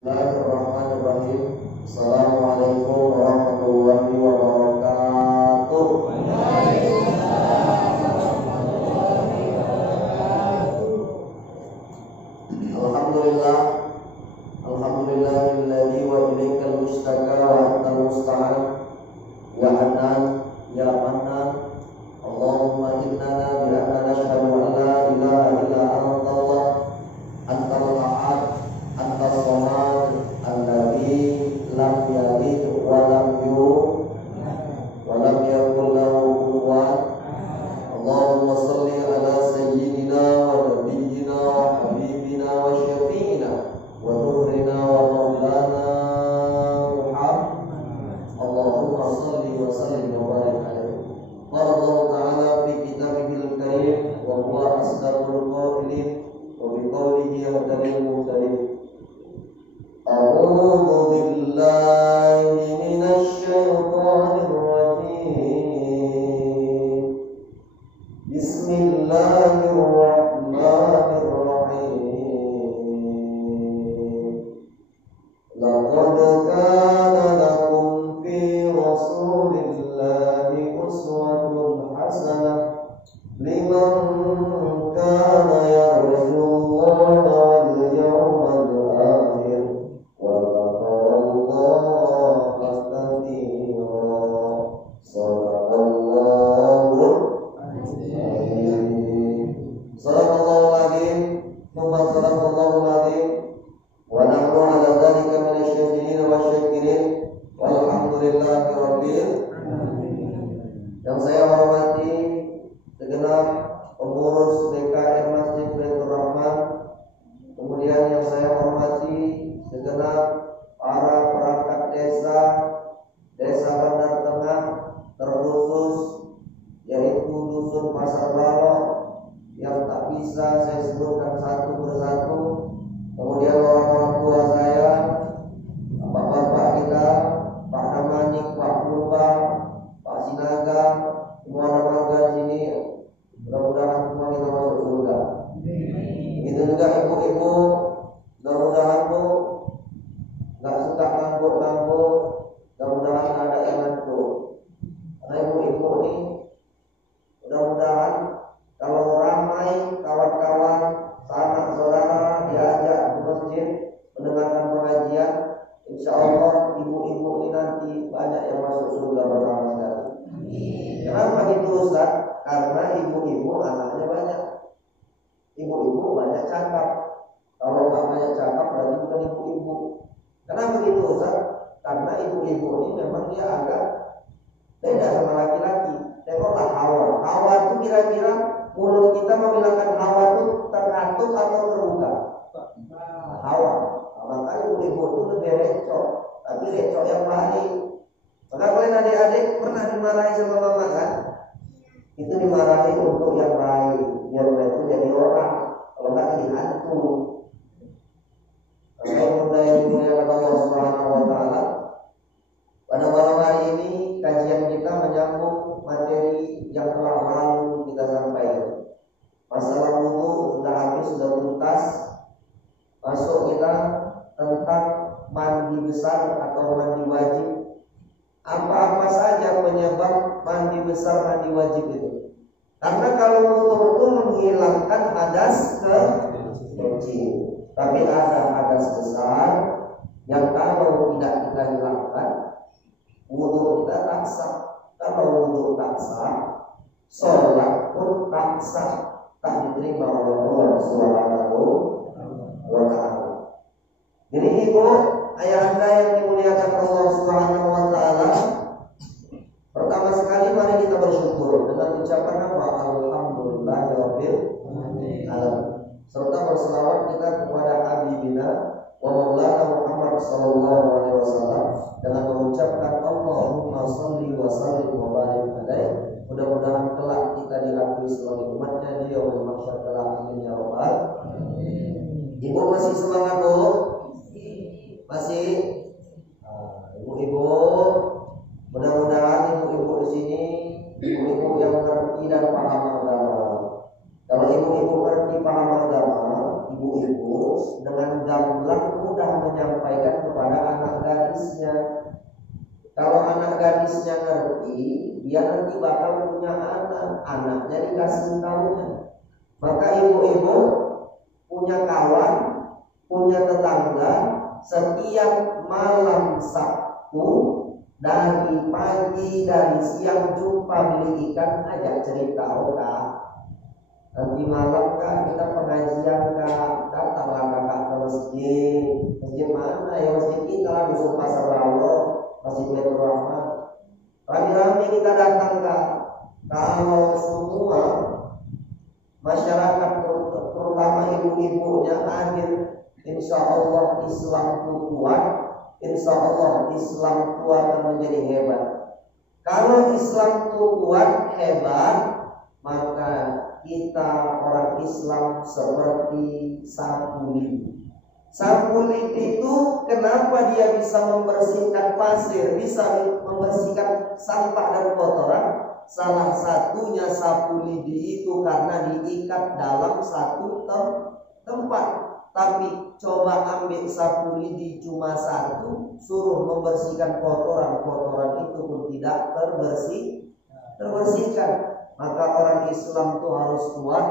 Bismillahirrahmanirrahim. Assalamualaikum warahmatullahi wabarakatuh. Alhamdulillah, alhamdulillahilladzi wa ilaikal mustaka wa antal musta'an. Ya Hanan, ya Manan. Allahumma innana bi anna nashhadu an la ilaha illa anta Allah, antal ahad, antas samad, alladzi lam yalid wa lam yulad wa lam yakul lahu kufuwan. Allahumma shalli ala sayyidina wa nabiyyina wa habibina wa syafi'ina wa nurina wa maulana Muhammad. Allahumma shalli wa sallim wa barik alaihi. Qala Allah ta'ala fi kitabihil karim wa huwa asdaqul qailin wa bi qawlihi hadal muhtadin. A'udzu billahi minasy syaithanir rajim. Bismillahirrahmanirrahim. Laqad kana lakum fi rasulillahi uswatun hasanah liman kana yarjullaha wal yawmal akhir wa dzakarallaha katsiran. Shadaqallahu Sadaqallahu al-azim. Thumma sadaqallahu al-azim. Wa nahnu ala dzalika minasy syahidin wa syakirin. Walhamdulillahi rabbil alamin. Yang saya hormati segenap pengurus DKM Masjid Baitur Rahman. Kemudian yang saya hormati segenap para perangkat Desa Bandar Tengah, terkhusus yaitu Dusun Pasar Baro yang tak bisa saya sebutkan satu persatu. Kemudian orang-orang tua saya, bapak-bapak kita, Pak Namanik, Pak Purba, Pak Sinaga, semua warga sini, mudah-mudahan semua kita masuk surga. Itu juga ibu-ibu, mudah-mudahan Bu nggak suka ngangguk-ngangguk, mudah-mudahan ada yang ngangguk. Karena ibu-ibu ini mudah-mudahan kalau ramai kawan-kawan, sanak saudara diajak ke masjid mendengarkan pengajian, insya Allah ibu-ibu ini nanti banyak yang masuk surga pertama sekali. Kenapa gitu Ustaz? Karena ibu-ibu anaknya banyak. Ibu-ibu banyak cakap. Kalau nggak banyak cakap berarti bukan ibu-ibu. Kenapa gitu Ustaz? Karena ibu-ibu ini memang dia agak beda sama laki-laki. Tengoklah Hawa. Hawa itu kira-kira mulut kita membilangkan Hawa itu terkatup atau terbuka? Hawa. Maka ibu-ibu itu lebih recok, tapi recok yang baik. Maka kalian adik-adik pernah dimarahi sama mama kan? Itu dimarahi untuk yang baik, biar mereka jadi orang, kalau nggak jadi hantu. Maka bunda yang dimuliakan Allah Subhanahu Wa Taala, pada malam hari ini kajian kita menyambung materi yang telah lalu kita sampaikan. Masalah wudu sudah habis, sudah tuntas. Masuk kita tentang mandi besar atau mandi wajib. Apa-apa saja penyebab mandi besar, mandi wajib itu. Karena kalau wudu itu menghilangkan hadas kecil, tapi ada hadas besar yang kalau tidak kita hilangkan, wudu kita tak sah. Kalau wudu tak sah, sholat pun tak sah, tak diterima oleh Allah Subhanahu wa Ta'ala. Jadi ibu, ayah anda yang dimuliakan Allah Subhanahu wa Ta'ala, pertama sekali mari kita bersyukur dengan ucapan apa? Alhamdulillahirabbil alamin. Serta berselawat kita kepada Habibina wa Maulana Muhammad sallallahu alaihi wasallam dengan mengucapkan Allahumma shalli wa sallim wa barik alaihi. Mudah-mudahan kelak kita diakui sebagai umatnya di yaumul mahsyar kelak. Amin ya rabbal alamin. Ibu masih semangat dulu? Masih? Ibu-ibu, mudah-mudahan ibu-ibu di sini ibu-ibu yang mengerti dan paham agama. Kalau ibu-ibu mengerti paham agama, ibu-ibu dengan gamblang mudah menyampaikan dikasih tahunya. Maka ibu-ibu punya kawan, punya tetangga, setiap malam Sabtu dari pagi dari siang jumpa beli ikan, ajak cerita, oh Kak, nanti malam Kak kita pengajian Kak, datanglah Kakak ke masjid. Masjid mana? Ya masjid kita di Pasar Rawa, Masjid Baitur Rahman. Rame-rame kita datang Kak. Kalau semua masyarakat terutama ibu-ibunya hadir, insya Allah Islam itu kuat, insya Allah Islam itu akan menjadi hebat. Kalau Islam itu kuat, hebat, maka kita orang Islam seperti sapu lidi. Sapu lidi itu kenapa dia bisa membersihkan pasir, bisa membersihkan sampah dan kotoran? Salah satunya sapu lidi itu karena diikat dalam satu tempat. Tapi coba ambil sapu lidi cuma satu, suruh membersihkan kotoran itu pun tidak terbersihkan. Maka orang Islam itu harus kuat.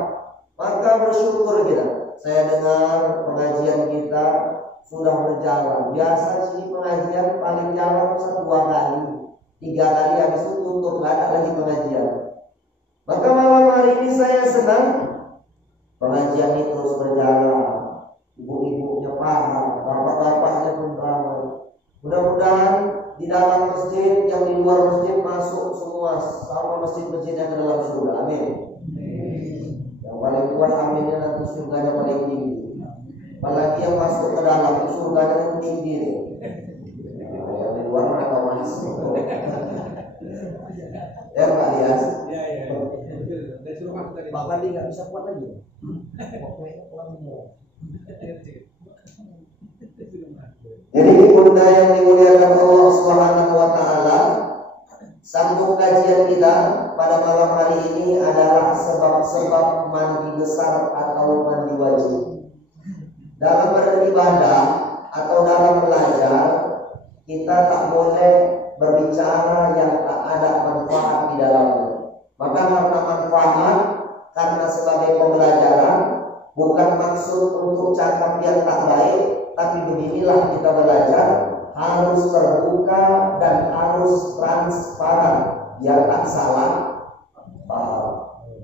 Maka bersyukur kita. Saya dengar pengajian kita sudah berjalan. Biasa sih pengajian paling jalan 2 kali, 3 kali, habis itu tutup, nggak ada lagi pengajian. Maka malam hari ini saya senang pengajian ini terus berjalan. Ibu-ibunya paham, bapak-bapaknya pun ramai. Mudah-mudahan di dalam masjid, yang di luar masjid masuk semua sama masjid-masjid yang ke dalam surga. Amin. Yang paling kuat aminnya nanti surganya paling tinggi. Apalagi yang masuk ke dalam surganya yang tinggi. Yang di luar mereka masuk. Ya Pak Lias. Pak Bandi nggak bisa kuat lagi. Jadi bunda yang dimuliakan Allah Subhanahu wa taala, sambung kajian kita pada malam hari ini adalah sebab-sebab mandi besar atau mandi wajib. Dalam beribadah atau dalam belajar, kita tak boleh berbicara yang tak ada manfaat di dalamnya. Maka karena manfaat, karena sebagai pembelajaran, bukan maksud untuk cakap yang tak baik, tapi beginilah kita belajar, harus terbuka dan harus transparan, biar tak salah paham.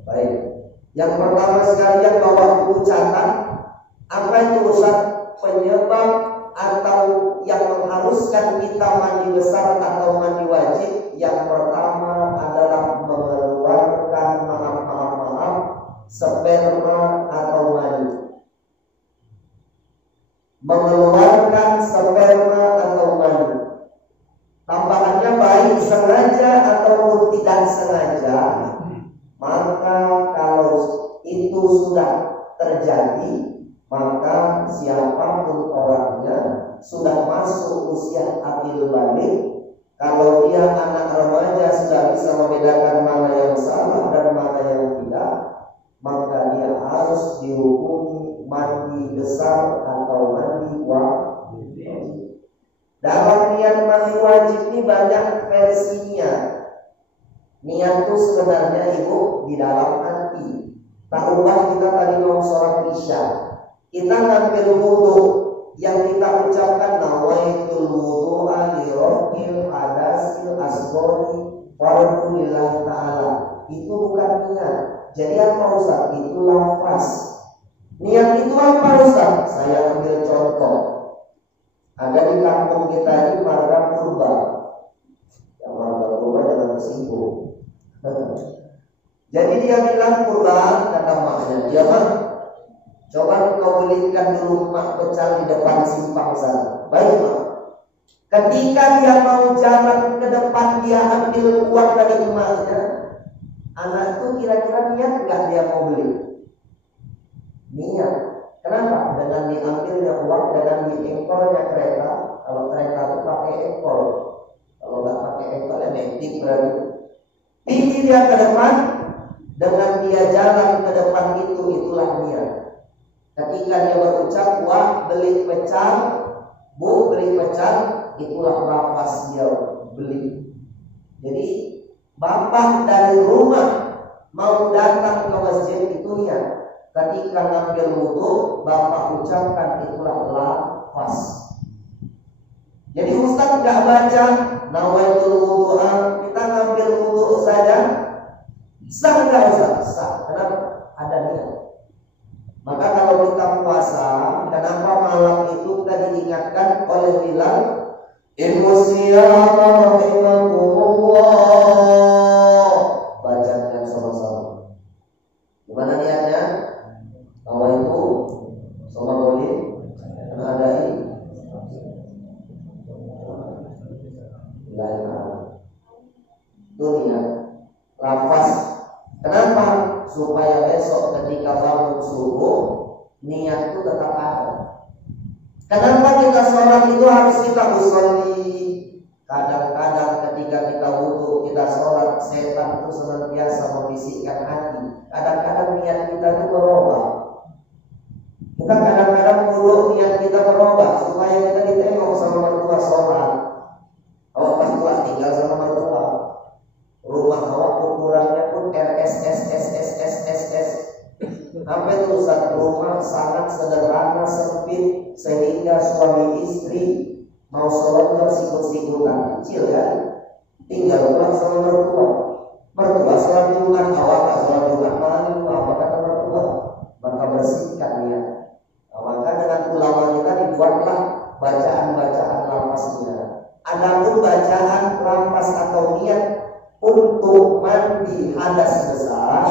Baik. Yang pertama sekalian bawa buku catat. Apa itu Ustaz? Penyebab atau yang mengharuskan kita mandi besar atau mandi wajib. Yang pertama adalah mengeluarkan sperma atau mani. Mengeluarkan sperma atau mani. Tambahannya baik sengaja ataupun tidak sengaja. Maka kalau itu sudah terjadi, maka siapapun orangnya sudah masuk usia akil balik. Kalau dia anak remaja sudah bisa membedakan mana yang salah dan mana yang tidak, maka dia harus dihukumi mandi besar atau mandi wajib. Dalam niat mandi wajib ini banyak versinya. Niat itu sebenarnya ibu di dalam hati. Taruhlah kita tadi mau sholat isya, kita ngambil wudu, yang kita ucapkan nawaitul wudu'a li raf'il hadasil asghari fardu lillahi ta'ala. Itu bukan niat. Jadi apa Ustaz? Itu lafaz. Niat itu apa Ustaz? Saya ambil contoh. Ada di kampung kita ini marga purba. Yang marga purba jangan tersinggung. Jadi dia bilang purba, kata maknya, dia mah, coba kau belikan dulu mak pecal di depan simpang sana. Baik mak. Ketika dia mau jalan ke depan, dia ambil uang dari emaknya. Anak itu kira-kira niat nggak dia mau beli? Niat. Kenapa? Dengan diambilnya uang, dengan diengkolnya kereta. Kalau kereta itu pakai engkol, kalau nggak pakai engkol ya metik berarti. Tinggi dia ke depan, dengan dia jalan ke depan itulah niat. Ketika dia berucap, wah beli pecal, bu beli pecal, itulah lafaz dia beli. Jadi bapak dari rumah mau datang ke masjid itu niat. Ketika ngambil wudu, Bapak ucapkan itulah lafaz. Jadi Ustaz nggak baca nawaitul wudu'a, kita ngambil wudu saja, sah nggak Ustaz? Sah. Kenapa? Ada niat. Maka kalau kita puasa, kenapa malam itu kita diingatkan oleh Bilal, Inmusiyama rahimakumullah. Bacakan sama-sama. Gimana niatnya? Awal itu sama boleh menadai itu niat lafaz. Kenapa? Supaya besok ketika bangun subuh niat itu tetap ada. Kenapa kita sholat itu harus kita usolli? Kadang-kadang ketika kita wudu, kita sholat, setan itu senantiasa membisikkan hati. Kadang-kadang niat kita itu berubah. Kita kadang-kadang wudu niat kita berubah supaya kita ditengok sama mertua sholat. Awak pas tua tinggal sama mertua, rumah awak ukurannya pun RSSSSSSS. Sampai tulisan rumah sangat sederhana, sempit, sehingga suami istri mau sholatnya sikut-sikutan, kecil kan? Tinggal pulang sama mertua. Mertua sholat Jumat, awak tak sholat Jumat, apa kata mertua? Maka bersihkan niat. Maka dengan ulama kita dibuatlah bacaan-bacaan lafaznya. Adapun bacaan lafaz atau niat untuk mandi hadas besar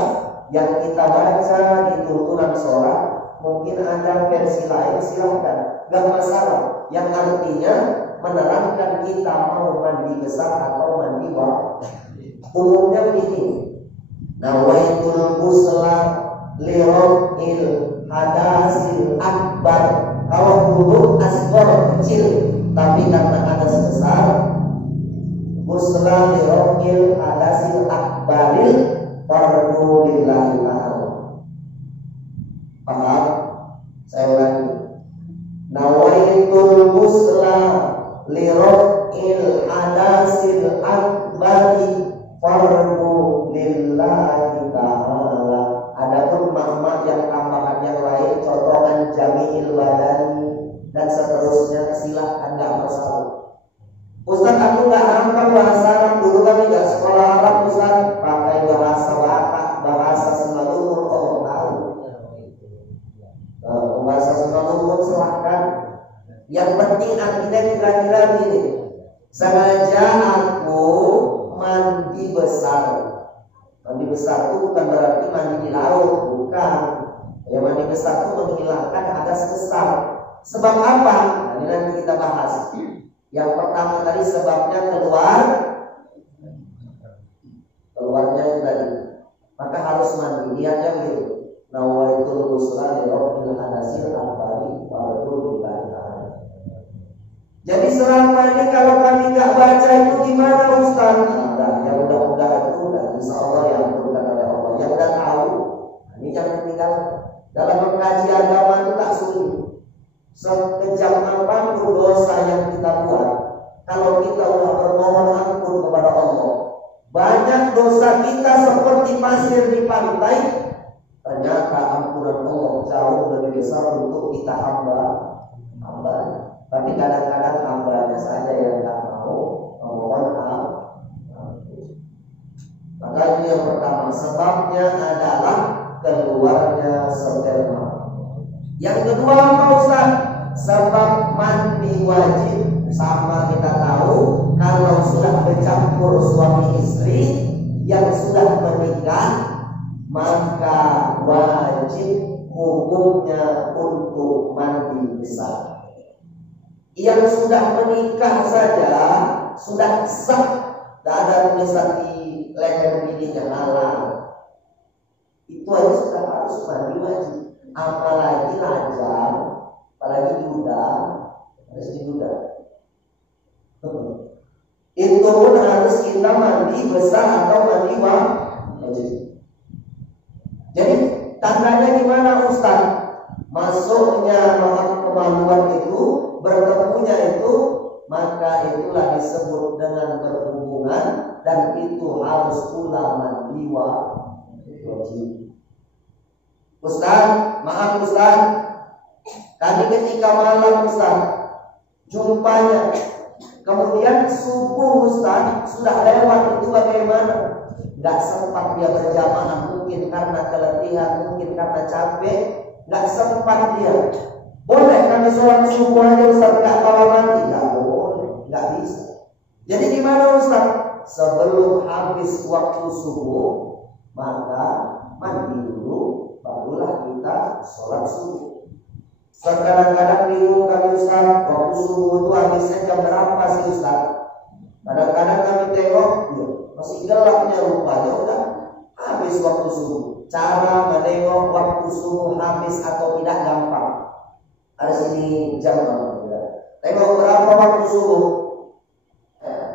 yang kita baca di tuntunan sholat, mungkin ada versi lain, silahkan, gak masalah. Yang artinya menerangkan kita mau mandi besar atau mandi wajib. Umumnya begini, nawaitul ghusla liraf'il hadasil akbar. Kalau dulu asghar kecil, tapi karena ada sebesar, ghusla liraf'il hadasil akbaril fardu lillahi ta'ala. Paham? Saya ulangi. Nawaitul ghusla liraf'il hadasil akbari fardu lillahi ta'ala. Adapun makna yang tambahan yang lain, contohan jami'il badani dan seterusnya, silahkan, gak masalah. Ustaz, aku gak hafal bahasa Arab, dulu kami gak sekolah Arab Ustaz, pakai bahasa Batak, bahasa Semalumur, oh tahu. Bahasa Semalumur silahkan. Yang penting artinya kira-kira gini, sengaja aku mandi besar. Mandi besar itu bukan berarti mandi di laut, bukan. Ya, mandi besar itu menghilangkan hadas besar. Sebab apa? Nah, ini nanti kita bahas. Yang pertama tadi sebabnya keluarnya itu tadi. Maka harus mandi. Niatnya begitu. Nawaitul ghusla liraf'il hadasil akbari fardu lillahi ta'ala. Jadi selama ini kalau kami nggak baca itu gimana Ustaz? Nah, yang udah itu udah insya Allah yang diturunkan oleh Allah. Yang udah tahu, ini jangan tinggal. Dalam mengkaji agama itu tak sulit. Sekejam apapun dosa yang kita buat, kalau kita udah bermohon ampun kepada Allah, banyak dosa kita seperti pasir di pantai, ternyata ampunan Allah jauh lebih besar untuk kita hamba. Tapi kadang-kadang hambanya saja yang tak mau memohon ampun. Maka ini yang pertama, sebabnya adalah keluarnya sperma. Yang kedua apa Ustaz? Sebab mandi wajib, sama kita tahu kalau sudah bercampur suami istri yang sudah menikah, maka wajib hukumnya untuk mandi besar. Yang sudah menikah saja sudah sah, tidak ada tulisan di leher bininya halal, itu aja sudah harus mandi wajib. Apalagi lajang, apalagi duda, harus diduda. Itu pun harus kita mandi besar atau mandi wajib. Jadi tandanya gimana Ustaz? Masuknya kemaluan itu, bertemunya itu, maka itulah disebut dengan berhubungan, dan itu harus pula mandi wajib. wajib. Ustaz, maaf Ustaz, tadi ketika malam Ustaz jumpanya, kemudian subuh Ustaz sudah lewat, itu bagaimana? Gak sempat dia berjamaah, mungkin karena keletihan, mungkin karena capek, gak sempat dia. Boleh kami sholat subuh aja Ustaz, gak kalau mandi? Gak boleh, gak bisa. Jadi gimana Ustaz? Sebelum habis waktu subuh, maka mandi dulu, barulah kita sholat subuh. Kadang-kadang bingung kami Ustaz, waktu subuh itu habisnya jam berapa sih Ustaz? Kadang-kadang kami tengok, masih gelapnya rupanya, udah habis waktu subuh. Cara menengok waktu subuh habis atau tidak gampang. Ada sini jam berapa? Tengok berapa waktu subuh.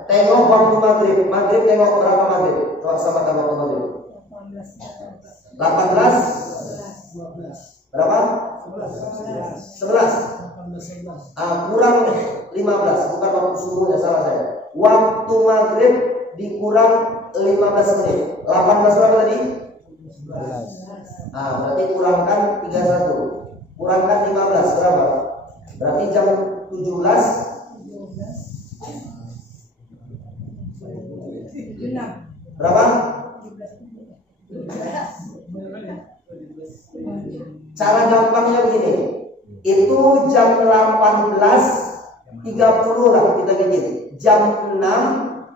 Tengok waktu maghrib. Maghrib tengok berapa maghrib? Coba samakan waktu maghrib. 18. Berapa? 11. Kurang 15. Bukan waktu subuhnya, salah saya. Waktu maghrib dikurang 15 menit. 18 berapa tadi? 11. Berarti kurangkan 31. Kurangkan 15 berapa? Berarti jam 17. Berapa? Cara gampangnya begini. Itu jam 18.30 lah kita gini. Jam 6.30.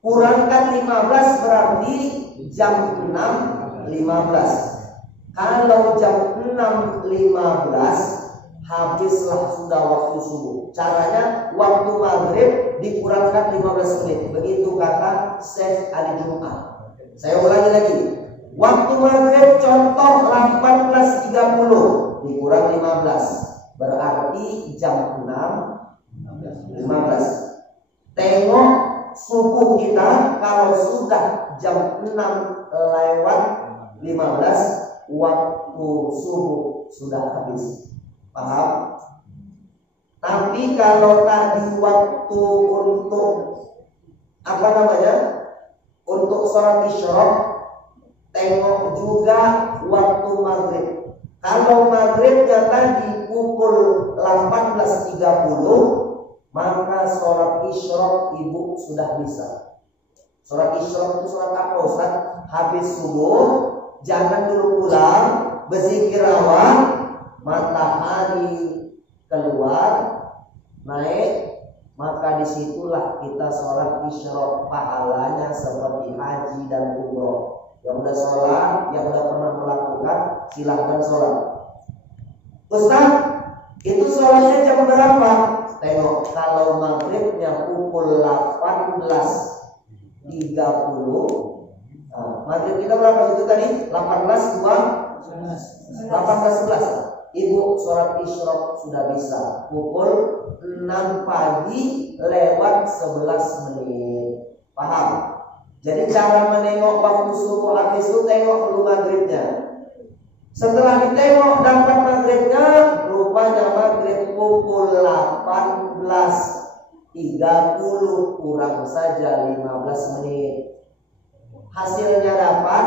Kurangkan 15 berarti jam 6.15. Kalau jam 6.15 habislah sudah waktu subuh. Caranya waktu maghrib dikurangkan 15 menit. Begitu kata Syekh Ali Jum'ah. Saya ulangi lagi. Waktu maghrib contoh 18.30 dikurang 15. Berarti jam 6.15. Tengok subuh kita, kalau sudah jam 6 lewat 15, waktu subuh sudah habis. Paham? Tapi kalau tadi waktu untuk untuk sholat isyraq, tengok juga waktu maghrib. Kalau maghribnya tadi pukul 18.30, maka sholat isyraq ibu sudah bisa. Sholat isyraq itu sholat apa Ustaz? Habis subuh, jangan dulu pulang, berzikir awal, matahari keluar naik, maka disitulah kita sholat isyraq. Pahalanya seperti haji dan umroh. Yang udah sholat, yang udah pernah melakukan, silahkan sholat. Ustaz, itu sholatnya jam berapa? Tengok, kalau maghribnya pukul 18.30, maghrib kita berapa itu tadi? 18.11. Ibu sholat isyraq sudah bisa pukul 6 pagi lewat 11 menit. Paham? Jadi cara menengok waktu subuh habis itu tengok dulu maghribnya. Setelah ditengok dapat maghribnya, rupanya maghrib pukul 18.30, kurang saja 15 menit. Hasilnya dapat,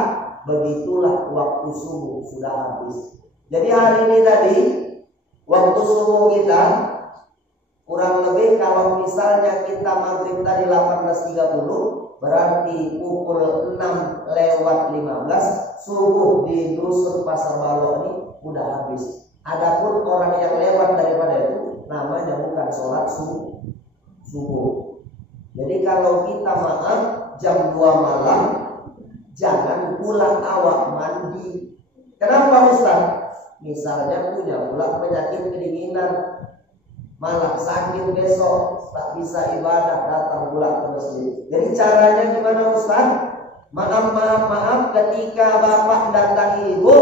begitulah waktu subuh sudah habis. Jadi hari ini tadi waktu subuh kita kurang lebih, kalau misalnya kita maghrib tadi 18.30, berarti pukul 6 lewat 15 subuh di dusun Pasar Balo ini udah habis. Adapun orang yang lewat daripada itu namanya bukan sholat subuh. Jadi kalau kita maaf jam 2 malam, jangan pulang awak mandi. Kenapa Ustaz? Misalnya punya pula penyakit kedinginan, malah sakit besok, tak bisa ibadah, datang pula ke masjid. Jadi caranya gimana Ustaz? Maaf, ketika bapak datangi ibu,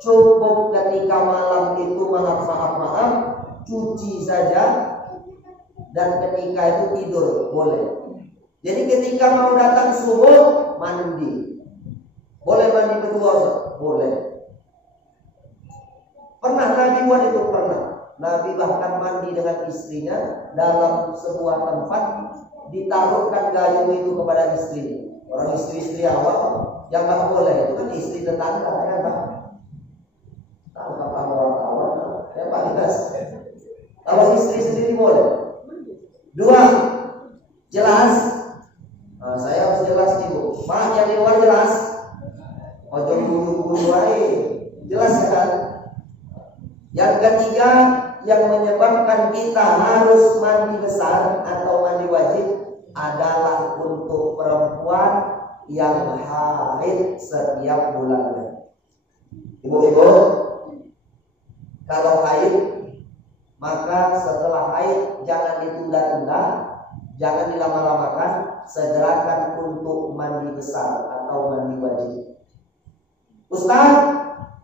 cukup ketika malam itu maaf, cuci saja, dan ketika itu tidur, boleh. Jadi ketika mau datang subuh, mandi. Boleh mandi berdua Ustaz? Boleh. Pernah Nabi buat itu? Pernah. Nabi bahkan mandi dengan istrinya dalam sebuah tempat, ditaruhkan gayung itu kepada istri. Orang istri-istri awak yang nggak boleh itu kan istri tetangga ya Pak. Tangkap wartawan ya Pak Dinas. Kalau istri sendiri boleh. Dua, jelas. Nah, saya harus jelas Ibu. Pak yang di luar jelas. Ojo buru-buru wae. Jelas kan? Yang ketiga yang menyebabkan kita harus mandi besar atau mandi wajib adalah untuk perempuan yang haid setiap bulannya. Ibu-ibu, kalau haid maka setelah haid jangan ditunda-tunda, jangan dilama-lamakan, segerakan untuk mandi besar atau mandi wajib. Ustaz,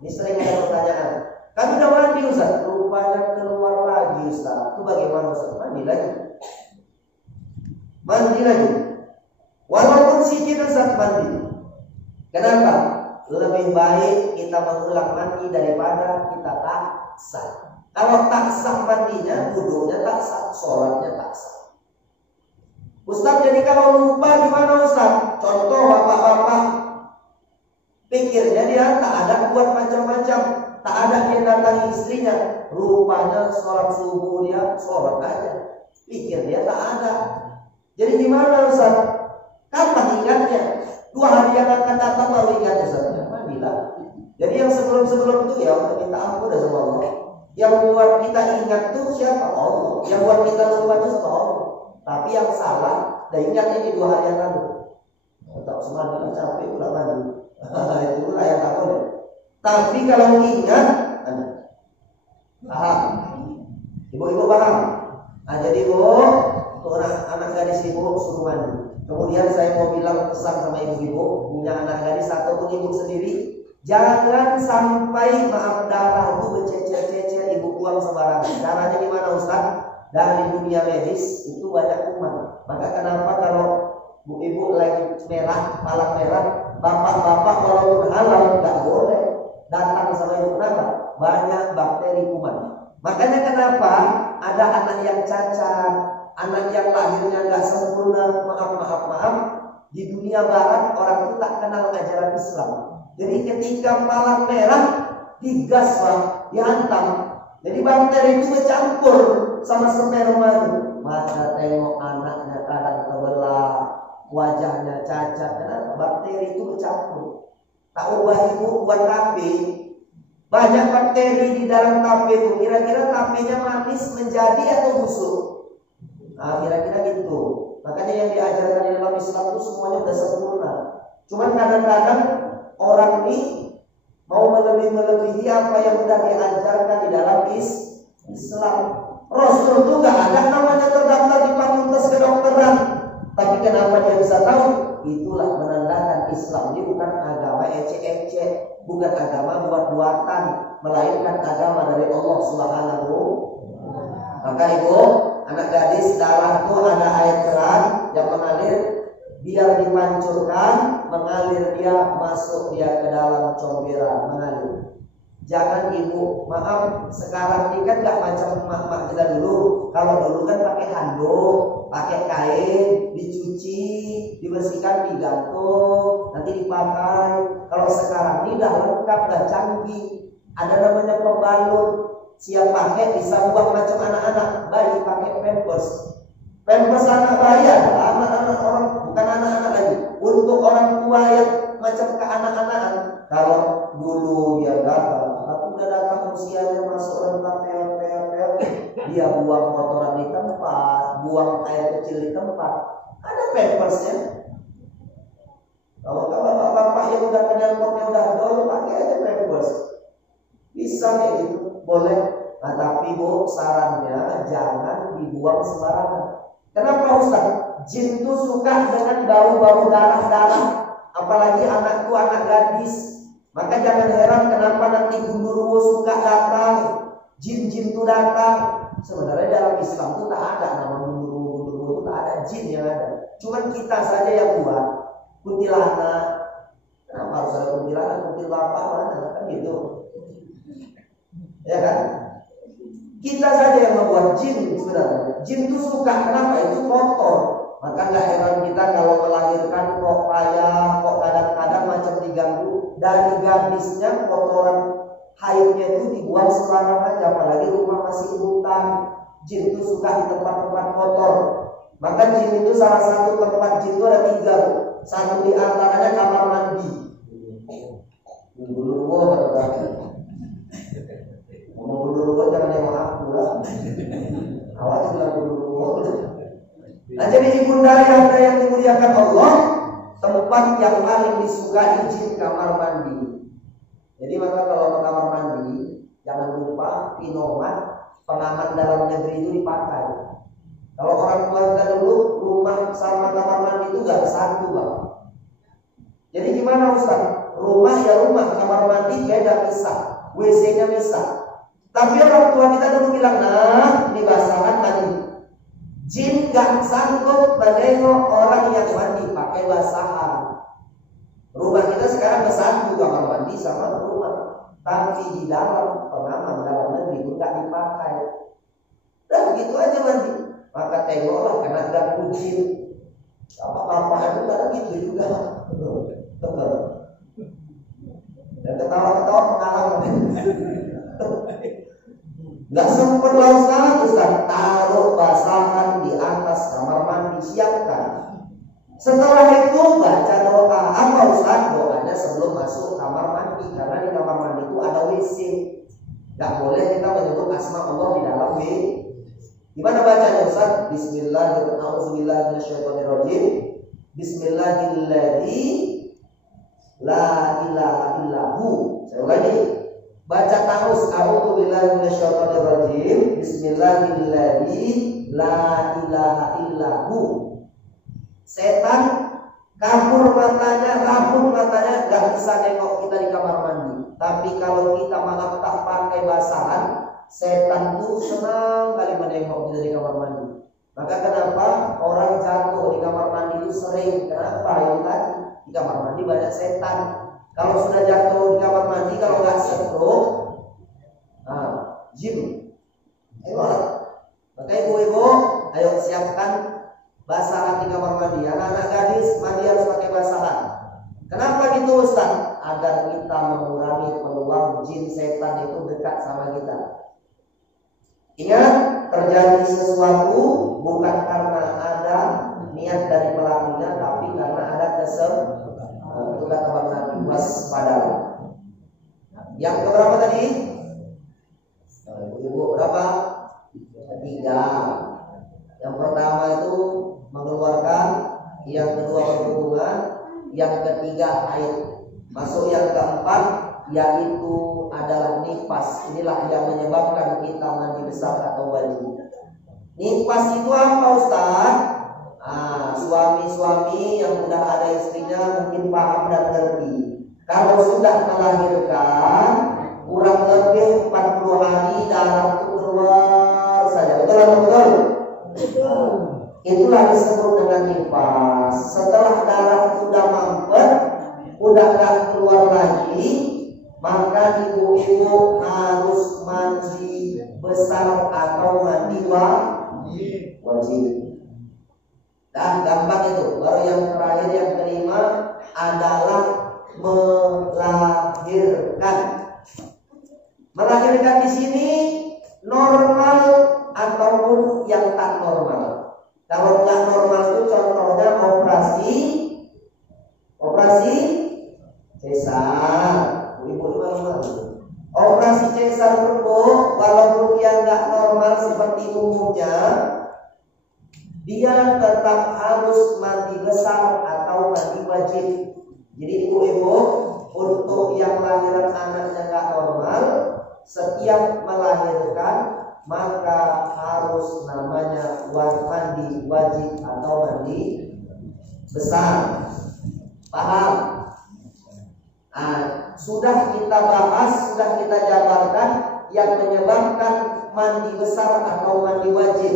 ini sering ada pertanyaan. Kami udah mandi Ustaz, rupanya keluar lagi Ustaz. Itu bagaimana Ustaz? Mandi lagi. Mandi lagi. Walaupun sikit Ustaz mandi. Kenapa? Lebih baik kita mengulang mandi daripada kita tak sah. Kalau tak sah mandinya, wudunya tak sah, sholatnya tak sah. Ustaz, jadi kalau lupa gimana Ustaz? Contoh bapak-bapak pikirnya dia tak ada buat macam-macam, tak ada yang datangi istrinya, rupanya sholat subuh dia sholat aja, pikir dia tak ada. Jadi gimana Ustaz? Kapan ingatnya? 2 hari yang akan datang baru ingat Ustaz. Mandilah. Jadi yang sebelum-sebelum itu ya untuk minta ampun dah sama Allah. Yang buat kita ingat tuh siapa? Allah. Yang buat kita lupa itu sama Allah. Tapi yang salah, dah ingatnya di 2 hari yang lalu. Tak semangat capek udah mandi. Itulah yang tak boleh. Tapi kalau ingat, paham? Ibu-ibu paham? Nah jadi untuk anak gadis ibu suruh mandi. Kemudian saya mau bilang pesan sama ibu-ibu punya anak gadis atau ibu sendiri, jangan sampai maaf darah itu bercecer-cecer ibu buang sembarangan. Darahnya gimana Ustaz? Dari dunia medis itu banyak kuman. Maka kenapa kalau ibu lagi merah, palang merah, bapak-bapak walaupun halal nggak boleh datang sama ibu. Kenapa? Banyak bakteri kuman. Makanya kenapa ada anak yang cacat, anak yang lahirnya nggak sempurna, maaf, di dunia barat orang itu tak kenal ajaran Islam. Jadi ketika palang merah digas lah, dihantam. Jadi bakteri itu bercampur sama sperma itu. Maka tengok anaknya kadang terbelah, wajahnya cacat, karena bakteri itu bercampur. Tak ubah ibu buat tape, banyak bakteri di dalam tape itu. Kira-kira tapenya manis menjadi atau busuk? Nah, kira-kira gitu. Makanya yang diajarkan di dalam Islam itu semuanya sudah sempurna. Cuman kadang-kadang orang ini mau melebihi apa yang sudah diajarkan di dalam Islam. Rasul itu nggak ada namanya terdaftar di fakultas kedokteran. Tapi kenapa dia bisa tahu? Itulah menandakan Islam ini bukan agama ecek-ecek, bukan agama buat-buatan, melainkan agama dari Allah Subhanahu. Maka ibu, anak gadis darah itu ada air keran yang mengalir, biar dipancurkan, mengalir dia masuk dia ke dalam comberan, mengalir. Jangan ibu, maaf sekarang ini kan gak macam emak-emak kita dulu. Kalau dulu kan pakai handuk, pakai kain, dicuci, dibersihkan, digantung, nanti dipakai. Kalau sekarang ini udah lengkap, udah canggih. Ada namanya pembalut. Siap pakai bisa buat macam anak-anak bayi pakai pampers. Pampers anak bayi adalah anak-anak orang, bukan anak-anak lagi. Untuk orang tua yang macam keanak-anakan. Kalau dulu dia datang, aku udah datang usianya masuk rentang peot, dia buang kotoran di tempat, buang air kecil di tempat. Ada pampersnya. Kalau bapak-bapak yang udah kenalpotnya udah dol, pakai aja pampers. Bisa kayak gitu. Boleh, nah, tapi bu sarannya jangan dibuang sembarangan. Kenapa Ustaz? Jin itu suka dengan bau-bau darah-darah, apalagi anakku anak gadis. Maka jangan heran kenapa nanti gundurwo suka datang, jin-jin itu datang. Sebenarnya dalam Islam itu tak ada nama gundurwo itu tak ada jin yang ada. Cuman kita saja yang buat. Kuntilanak, kenapa harus ada kuntilanak? Kuntil bapak mana? Kan gitu. Ya kan? Kita saja yang membuat jin sebenarnya. Jin itu suka, kenapa? Itu kotor. Maka nggak heran kita kalau melahirkan kok payah, kok kadang-kadang macam diganggu. Dari gadisnya kotoran haidnya itu dibuang sembarangan, apalagi rumah masih hutan. Jin itu suka di tempat-tempat kotor. Maka jin itu salah satu tempat jin itu ada 3. Satu di antaranya kamar mandi. Gundurwo kata-kata. Ngomong gundurwo jangan nengok aku lah. Awak bilang gundurwo. Nah jadi ibunda yang dimuliakan Allah, tempat yang paling disukai jin kamar mandi. Jadi maka kalau ke kamar mandi jangan lupa pinoman pengaman dalam negeri itu dipakai. Kalau orang tua kita dulu rumah sama kamar mandi itu nggak satu, Bang. Jadi gimana Ustaz? Rumah ya rumah, kamar mandi beda misah, WC-nya misah. Tapi orang tua kita dulu bilang, nah ini basahan mandi. Jin gak sanggup menengok orang yang mandi pakai basahan. Rumah kita sekarang bersatu kamar mandi sama rumah, tapi di dalam pengaman dalam negeri itu nggak dipakai. Dan begitu aja mandi. Maka tengoklah karena gak kucing. Apa-apa itu kadang gitu juga. Dan ketawa-ketawa pengalaman. Gak sempat lah Ustaz, taruh basahan di atas kamar mandi, siapkan. Setelah itu baca doa. Apa Ustaz? Doanya sebelum masuk kamar mandi. Karena di kamar mandi itu ada WC. Gak boleh kita menyebut asma Allah di dalam WC. Gimana bacanya Ustaz? Bismillahirrahmanirrahim. Bismillahilladzi la ilaha illahu. Saya ulangi. Baca terus a'udzubillahi minasyaitonirrajim. Bismillahilladzi la ilaha illahu. Setan kabur matanya, rabun matanya, gak bisa nengok kita di kamar mandi. Tapi kalau kita malah tak pakai basahan, setan itu senang kali menengok kita di kamar mandi. Maka kenapa orang jatuh di kamar mandi itu sering? Kenapa? Itu tadi di kamar mandi banyak setan. Kalau sudah jatuh di kamar mandi, kalau nggak stroke, jin. Ayo, maka ibu-ibu, ayo siapkan basahan di kamar mandi. Anak-anak gadis mandi harus pakai basahan. Kenapa gitu Ustaz? Agar kita mengurangi peluang jin setan itu dekat sama kita. Ingat, terjadi sesuatu bukan karena ada niat dari pelakunya, tapi karena ada itu kata Bang Nabi, waspada. Yang keberapa tadi? Ibu berapa? 3. Yang pertama itu mengeluarkan, yang kedua berhubungan, yang ketiga haid. Masuk yang keempat, yaitu adalah nifas. Inilah yang menyebabkan kita mandi besar atau wajib. Nifas itu apa Ustaz? Suami-suami yang sudah ada istrinya mungkin paham dan ngerti. Kalau sudah melahirkan kurang lebih 40 hari darah itu keluar saja. Betul atau betul? Betul. Itulah disebut dengan nifas. Setelah darah sudah mampet, udah gak keluar lagi, maka ibu-ibu harus mandi besar atau mandi wajib. Dan gampang itu. Baru yang terakhir, yang kelima adalah melahirkan. Melahirkan di sini normal ataupun yang tak normal. Kalau nggak normal itu contohnya operasi cesar. Operasi cesar itu walaupun dia nggak normal seperti umumnya, dia tetap harus mandi besar atau mandi wajib. Jadi ibu-ibu untuk yang lahiran anaknya nggak normal, setiap melahirkan maka harus namanya mandi wajib atau mandi besar. Paham? Sudah kita bahas, sudah kita jabarkan yang menyebabkan mandi besar atau mandi wajib.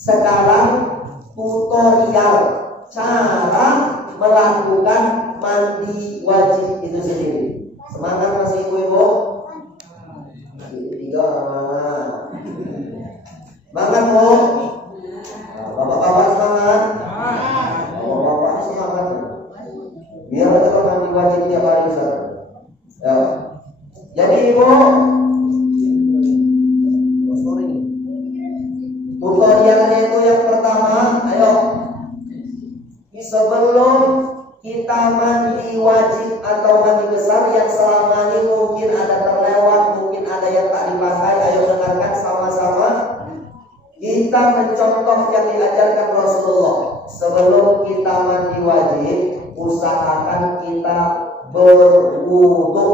Sekarang tutorial cara melakukan mandi wajib itu sendiri. Semangat masih ibu-ibu? 3 orang. Semangat Bu? Bapak-bapak semangat? Tutorialnya itu yang pertama, ayo. Sebelum kita mandi wajib atau mandi besar yang selama ini mungkin ada terlewat, mungkin ada yang tak dipakai, ayo dengarkan sama-sama. Kita mencontoh yang diajarkan Rasulullah. Sebelum kita mandi wajib, usahakan kita berwudu.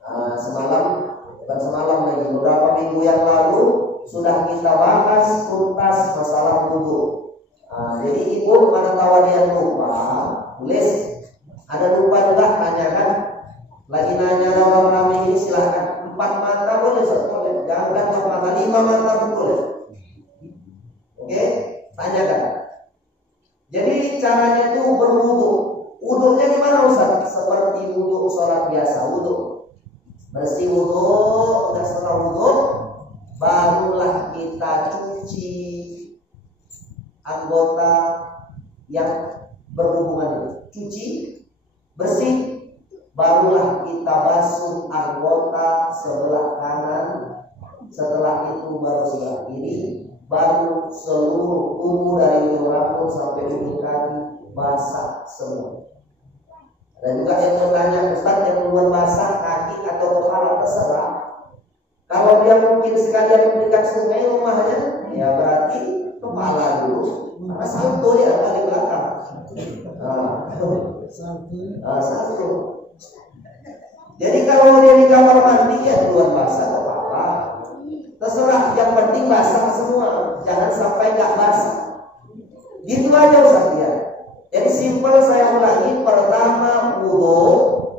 Bukan semalam lagi, beberapa minggu yang lalu sudah kita bahas tuntas masalah wudu. Jadi ibu mana tahu ada yang lupa, tulis. Ada lupa juga tanyakan. Lagi nanya dalam rame ini silahkan. 4 mata boleh, boleh. Jangan 4 mata, 5 mata pun boleh. Oke, tanyakan. Jadi caranya itu berwudu. Wudunya gimana Ustaz? Seperti wudu sholat biasa, wudu. Bersih wudu, udah setelah wudu, barulah kita cuci anggota yang berhubungan itu. Cuci, bersih, barulah kita basuh anggota sebelah kanan. Setelah itu baru sebelah kiri, baru seluruh tubuh dari ujung rambut sampai ujung kaki basah semua. Dan juga yang bertanya, Ustaz yang duluan basah kaki atau kepala, terserah. Kalau dia mungkin sekalian dekat sungai rumahnya, ya berarti kepala dulu. Karena satu dia ada di belakang. Satu. Jadi kalau dia di kamar mandi ya duluan basah kepala. Terserah, yang penting basah semua. Jangan sampai nggak basah. Gitu aja Ustaz ya. Jadi simpel saya ulangi, pertama wudu,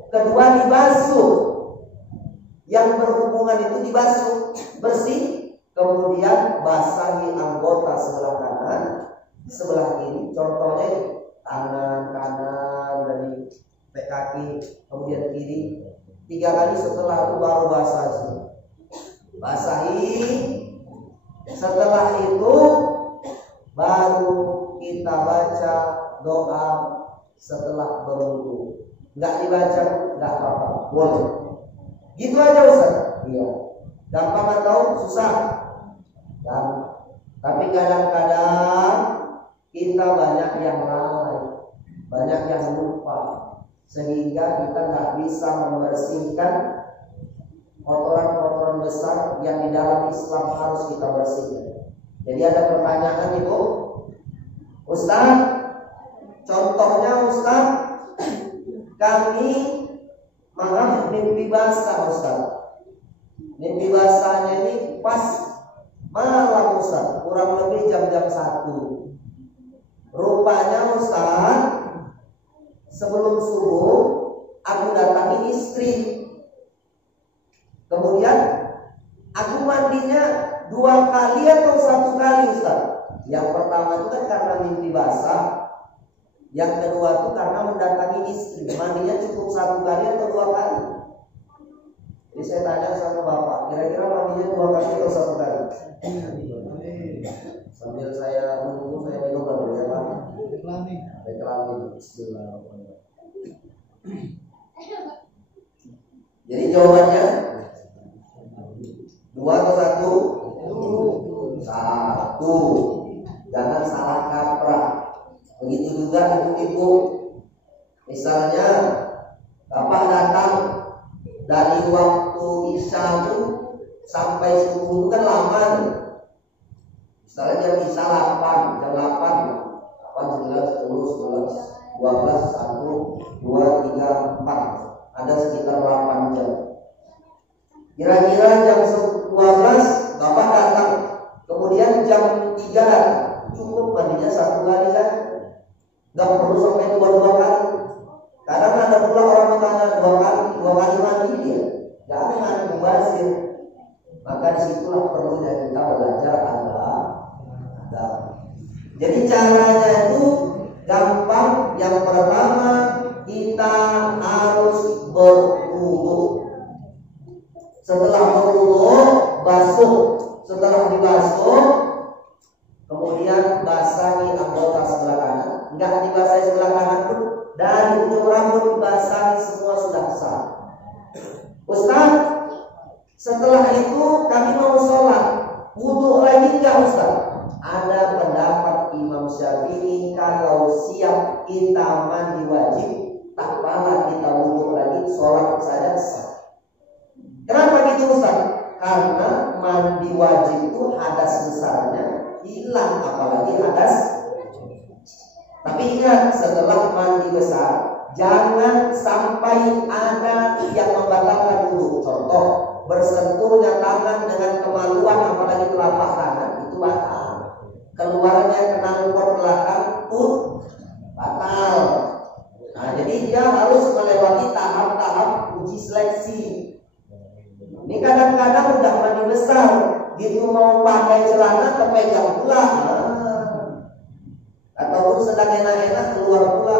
kedua dibasuh. Yang berhubungan itu dibasuh, bersih, kemudian basahi anggota sebelah kanan, sebelah kiri. Contohnya tangan kanan dari kaki, kemudian kiri. 3 kali setelah itu baru basahi. Basahi. Setelah itu baru kita baca doa setelah berwudu. Enggak dibaca, enggak apa-apa, boleh. Gitu aja Ustaz. Iya. Gampang atau susah? Tapi kadang-kadang kita banyak yang lalai, banyak yang lupa, sehingga kita nggak bisa membersihkan kotoran-kotoran besar yang di dalam Islam harus kita bersihkan. Jadi ada pertanyaan itu, Ustaz. Contohnya Ustaz, kami mimpi basah Ustaz. Mimpi basahnya ini pas malam Ustaz, kurang lebih jam-jam 1. Rupanya Ustaz, sebelum subuh aku datangi istri. Kemudian aku mandinya 2 kali atau 1 kali Ustaz. Yang pertama itu kan karena mimpi basah. Yang kedua itu karena mendatangi istri. Mandinya cukup 1 kali atau 2 kali? Jadi saya tanya sama bapak, kira-kira mandinya 2 kali atau 1 kali? Sambil saya menunggu, saya minum dulu ya Pak. Reklami. Bismillahirrahmanirrahim. Jadi jawabannya 2 atau 1? 1. Jangan salah kaprah. Begitu juga ibu-ibu, misalnya bapak datang dari waktu isya itu sampai subuh kan lama nih. Misalnya jam isya 8, jam 8, 9, 10, 11, 12, 1, 2, 3, 4. Ada sekitar 8 jam. Kira-kira jam 12 bapak datang, kemudian jam 3 datang. Cukup mandinya 1 kali kan? Gak perlu sampai 2 kali. Kadang ada pula orang bertanya 2 kali mandi dia. Gak ada yang mubazir. Maka disitulah perlunya kita belajar agama. Jadi caranya itu gampang. Yang pertama kita harus berwudu. Setelah berwudu basuh. Setelah dibasuh kemudian basahi anggota sebelah kanan. Enggak dibasahi sebelah kanan pun, dari ujung rambut dibasahi semua sudah sah. Ustaz, setelah itu kami mau sholat, wudu lagi enggak Ustaz? ada pendapat Imam Syafi'i kalau siap kita mandi wajib, tak pernah kita wudhu lagi, sholat saja sah. Kenapa gitu Ustaz? Karena mandi wajib itu hadas besarnya hilang, apalagi hadas. Tapi ingat, setelah mandi besar jangan sampai ada yang membatalkan wudhu. Contoh, bersentuhnya tangan dengan kemaluan, apalagi telapak tangan, itu batal. Keluarnya knalpot belakang pun batal. Nah, jadi dia harus melewati tahap-tahap uji seleksi. Ini kadang-kadang udah mandi besar, gitu mau pakai celana kepegang pula, atau sedang enak-enak keluar pula,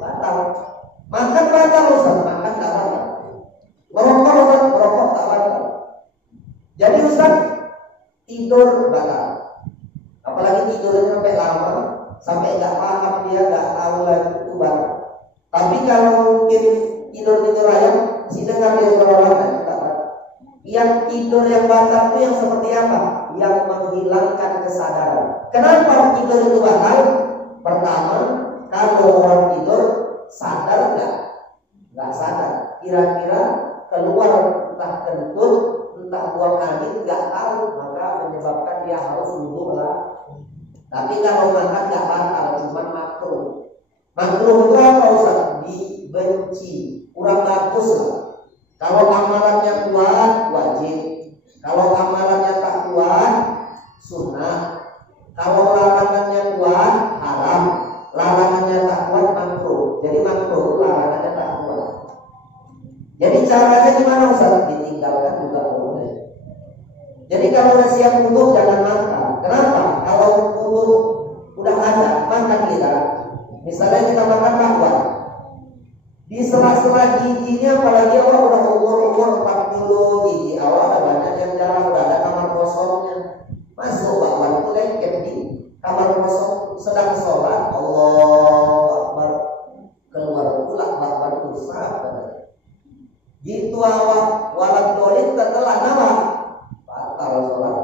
batal. Makan batal, Ustaz, makan tak batal. Merokok tak batal. Jadi Ustaz, tidur batal. Apalagi tidurnya sampai lama, sampai nggak paham dia, nggak tahu lagi itu batal. Tapi kalau mungkin tidur ayam, si dengar dia suara yang tidur yang batal itu yang seperti apa? Yang menghilangkan kesadaran. Kenapa tidur itu batal? Pertama, kalau orang tidur sadar nggak sadar. Kira-kira keluar entah kentut, entah buang angin, nggak tahu, maka menyebabkan dia harus wudhu lah. Tapi kalau makan nggak batal, cuma makruh. Makruh itu apa Ustaz? Dibenci, kurang bagus lah. Kalau amalannya kuat, wajib. Kalau amalannya tak kuat, sunnah. Kalau larangannya kuat, haram. Larangannya tak kuat, makruh. Jadi makruh, larangannya tak kuat. Jadi caranya gimana Ustaz? Ditinggalkan juga boleh. Jadi kalau udah siap wudhu jangan makan. Kenapa? Kalau wudhu udah ada, makan kita. Misalnya kita makan bakwan, di sela-sela giginya, apalagi awal udah umur 40 gigi awal, ada banyak yang jarang, udah ada kamar kosongnya, masuk bakwan itu lengket di kamar kosong, sedang sholat, Allahu Akbar, keluar pula bakwan itu sah. Gitu awal walat dolin setelah nama batal sholat.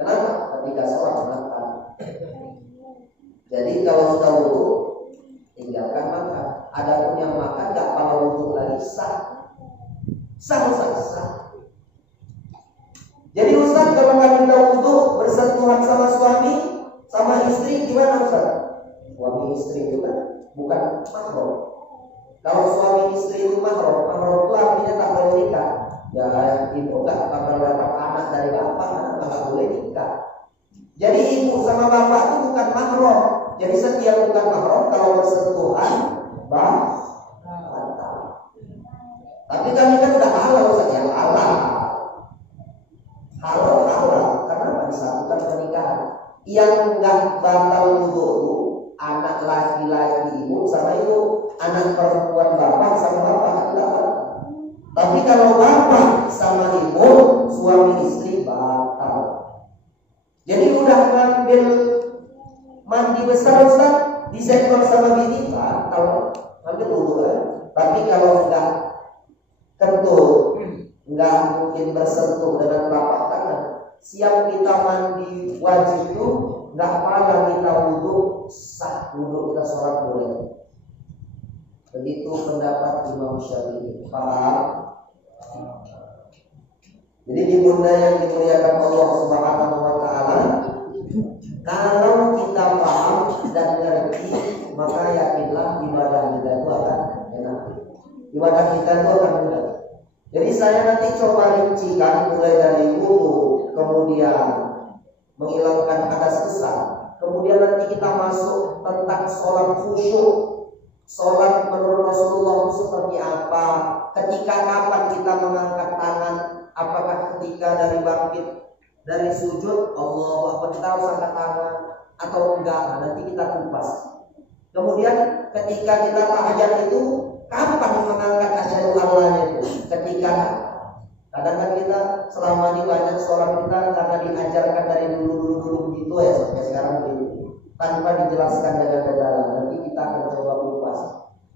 Kenapa? Ketika sholat makan. Jadi kalau sudah wudhu tinggalkan makan. Adapun yang makan nggak pada wudhu lagi sah. Jadi Ustaz, kalau kami tahu wudhu bersentuhan sama suami, sama istri, gimana Ustaz? Suami istri itu kan bukan mahram. Kalau suami istri itu mahram itu artinya tak boleh nikah. Ya itu nggak bakal dapat anak dari bapak, nggak boleh nikah. Jadi ibu sama bapak itu bukan mahram. Jadi setiap bukan mahram kalau bersentuhan batal. Tapi kami kan udah halal saja, halal karena disatukan pernikahan. Yang nggak batal wudhu itu anak laki-laki ibu sama ibu, anak perempuan bapak sama bapak tidak batal. Tapi kalau bapak sama ibu, suami istri batal. Jadi udah ngambil mandi besar Ustaz, disenggol sama bini batal, ngambil wudhu kan. Tapi kalau enggak kentut, enggak mungkin bersentuh dengan telapak tangan, siap kita mandi wajib itu, enggak pernah kita wudhu sah, wudhu kita sholat boleh. Begitu pendapat Imam Syafi'i. Paham? Jadi di bunda yang dimuliakan Allah Subhanahu wa taala, kalau kita paham dan ngerti, maka yakinlah ibadah kita itu akan enak. Ibadah kita itu akan mudah. Jadi saya nanti coba rincikan mulai dari wudhu, kemudian menghilangkan hadas besar, kemudian nanti kita masuk tentang sholat khusyuk, sholat menurut Rasulullah itu seperti apa, ketika kapan kita mengangkat tangan, apakah ketika dari bangkit dari sujud Allah apa kita harus angkat tangan atau enggak, nanti kita kupas. Kemudian ketika kita tahajud itu kapan mengangkat asyhadu Allahnya itu? Ketika kadang kan kita selama ini banyak sholat kita karena diajarkan dari dulu begitu ya, sampai sekarang begitu tanpa dijelaskan dengan dalam. Nanti kita akan coba kupas.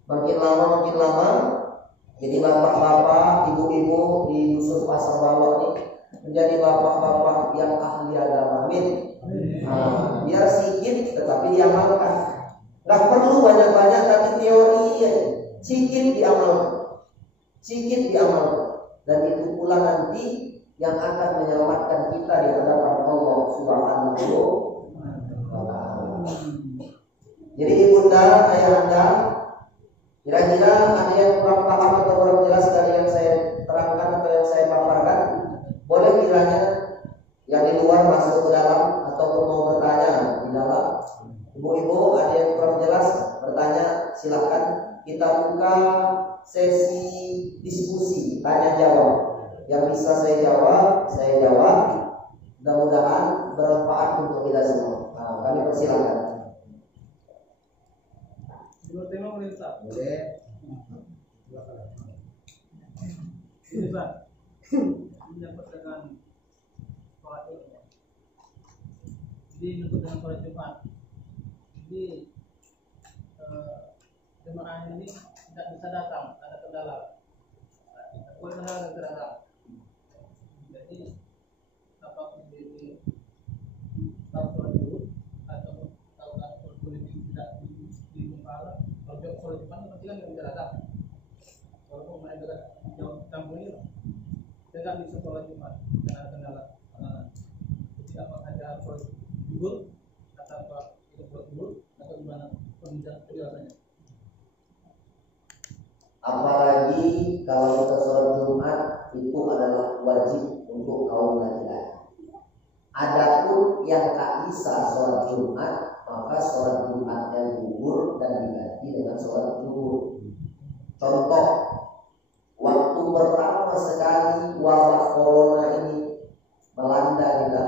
Makin lama jadi bapak-bapak, ibu-ibu di dusun Pasar Bawah ini menjadi bapak-bapak yang ahli diamalkan, sedikit diamalkan, dan itu pula nanti yang akan menyelamatkan kita di hadapan Allah Subhanahu wa Ta'ala. Jadi ibunda, ayahanda, kira-kira ada yang kurang paham atau kurang jelas dari yang saya terangkan atau yang saya paparkan? Boleh kiranya yang di luar masuk ke dalam ataupun mau bertanya di dalam. Ibu-ibu ada yang kurang jelas bertanya, silakan. Kita buka sesi diskusi tanya jawab. Yang bisa saya jawab, saya jawab. Mudah-mudahan bermanfaat untuk kita semua. Nah, kami persilakan. Tema boleh tak? Boleh. Ini Pak, menyangkut dengan sholat Jumat. Jadi menyangkut dengan sholat Jumat. Jadi jemaah ini tidak bisa datang, ada kendala. Bukan kendala tidak datang. Jadi apakah ini tahu sholat dulu atau tahu sholat politik tidak di Mumpala? Kalau sholat Jumat pasti kan tidak bisa datang. Walaupun mereka jauh kampung ini, tidak bisa sholat Jumat karena ada kendala. Jadi apakah dia harus sholat zuhur atau tidak sholat zuhur atau gimana penjelasannya? Apalagi kalau kita sholat Jumat itu adalah wajib untuk kaum laki-laki. Adapun yang tak bisa sholat Jumat, maka sholat Jumatnya gugur dan diganti dengan sholat zuhur. Contoh, waktu pertama sekali wabah corona ini melanda kita,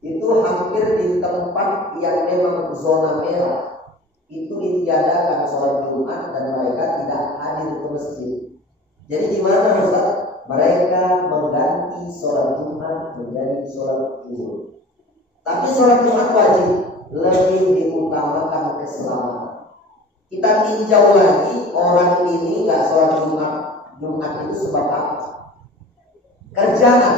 itu hampir di tempat yang memang zona merah itu ditiadakan sholat Jumat dan mereka tidak hadir ke masjid. Jadi gimana Ustaz? Mereka mengganti sholat Jumat menjadi sholat zuhur. Tapi sholat Jumat wajib, lebih diutamakan keselamatan. Kita tinjau lagi orang ini nggak sholat Jumat itu sebab apa? Kerjaan.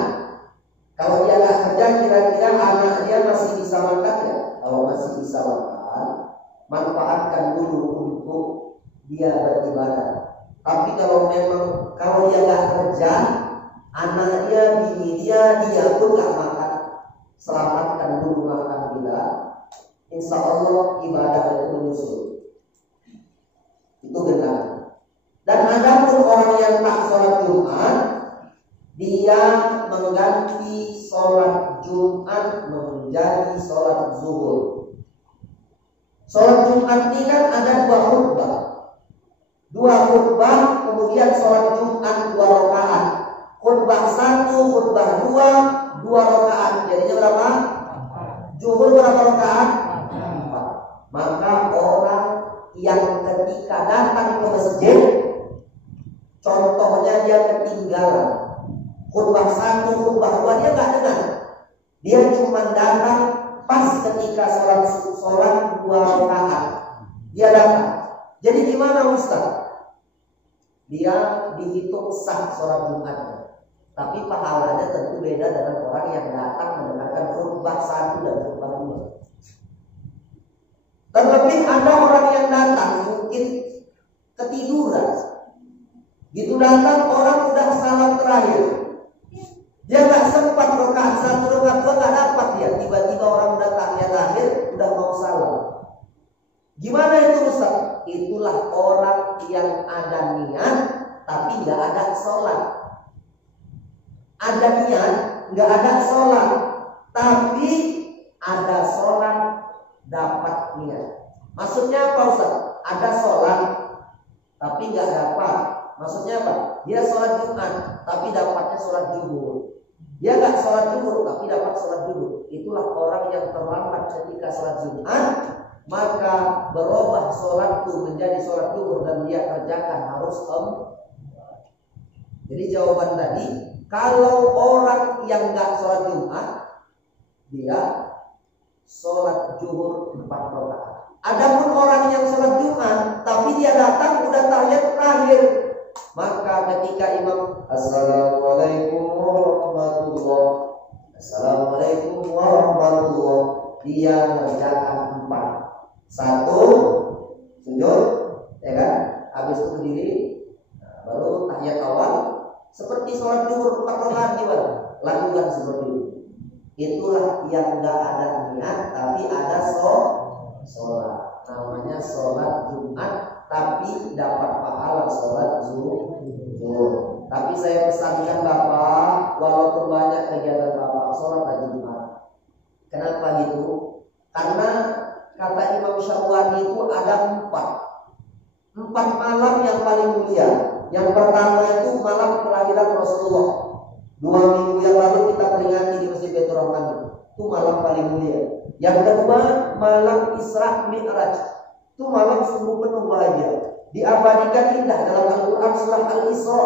Kalau dia nggak kerja, kira-kira anak dia masih bisa makan ya? Kalau masih bisa makan, manfaatkan dulu untuk dia beribadah. Tapi kalau dia nggak kerja, anak dia, bini dia pun nggak makan, selamatkan dulu makan kita. Insya Allah ibadah itu menyusul. Itu benar. Dan ada pun orang yang tak sholat Jumat, dia mengganti sholat Jumat menjadi sholat zuhur. Sholat Jumat ini kan ada dua khutbah, kemudian sholat Jumat 2 rakaat. Khutbah 1, khutbah 2 rakaat. Jadinya berapa? Zuhur berapa rakaat? 4. Maka orang yang ketika datang ke masjid, contohnya dia ketinggalan khutbah 1, khutbah 2, dia nggak dengar. Dia cuma datang pas ketika sholat 2 rakaat. Dia datang. Jadi gimana Ustaz? Dia dihitung sah sholat Jumatnya, tapi pahalanya tentu beda dengan orang yang datang mendengarkan khutbah 1 dan khutbah 2. Terlebih ada orang yang datang mungkin ketiduran. Gitu datang orang udah salam terakhir. Dia nggak sempat rakaat 1, rakaat 2 nggak dapat dia. Tiba-tiba orang datang yang akhir udah mau salam. Gimana itu Ustaz? Itulah orang yang ada niat tapi nggak ada sholat. Ada niat nggak ada sholat, tapi ada sholat dapat niat. Maksudnya apa Ustaz? Ada sholat tapi nggak dapat. Maksudnya apa? Dia sholat Jumat tapi dapatnya sholat zuhur. Dia nggak sholat zuhur tapi dapat sholat zuhur. Itulah orang yang terlambat ketika sholat Jumat, maka berubah sholat itu menjadi sholat zuhur dan dia kerjakan harus Jadi jawaban tadi, kalau orang yang nggak sholat Jumat, dia sholat zuhur 4 rakaat. Adapun orang yang sholat Jumat tapi dia datang udah tahiyat terakhir, maka ketika imam Assalamualaikum warahmatullahi, Assalamualaikum warahmatullahi, dia mengerjakan 4. 1 sujud, ya kan? habis itu berdiri, baru tahiyat awal seperti sholat zuhur 4 rakaat gimana? Lakukan seperti itu. Itulah yang enggak ada niat tapi ada sholat. Namanya sholat Jumat, tapi dapat pahala sholat zuhur. Tapi saya pesankan Bapak, walaupun banyak kegiatan Bapak, sholat aja Jumat. Kenapa gitu? Karena kata Imam Syarwani itu ada 4 malam yang paling mulia. Yang pertama itu malam kelahiran Rasulullah. 2 minggu yang lalu kita peringati di Masjid Baitur Rahman. Itu malam paling mulia. Yang kedua malam Isra Mi'raj. Itu malam sungguh penuh bahagia. Diabadikan indah dalam Al-Quran surah Al-Isra.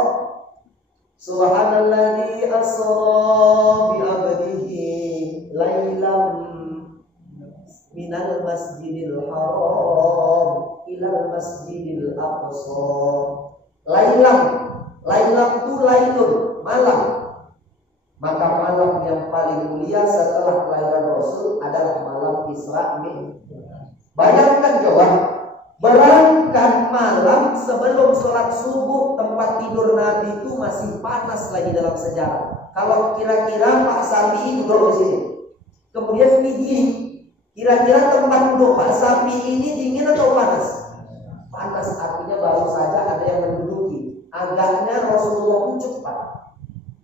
Subhanalladzi asra bi 'abdihi lailam minal masjidil haram ilal masjidil aqsa. Lailam itu lailun, malam. Maka malam yang paling mulia setelah kelahiran Rasul adalah malam Isra Mi'raj. Bayangkan coba, berangkat malam sebelum sholat subuh, tempat tidur Nabi itu masih panas lagi dalam sejarah. Kalau kira-kira Pak Sapi duduk di sini, kemudian begini, kira-kira tempat duduk Pak Sapi ini dingin atau panas? Panas, artinya baru saja ada yang menduduki. Agaknya Rasulullah itu cepat.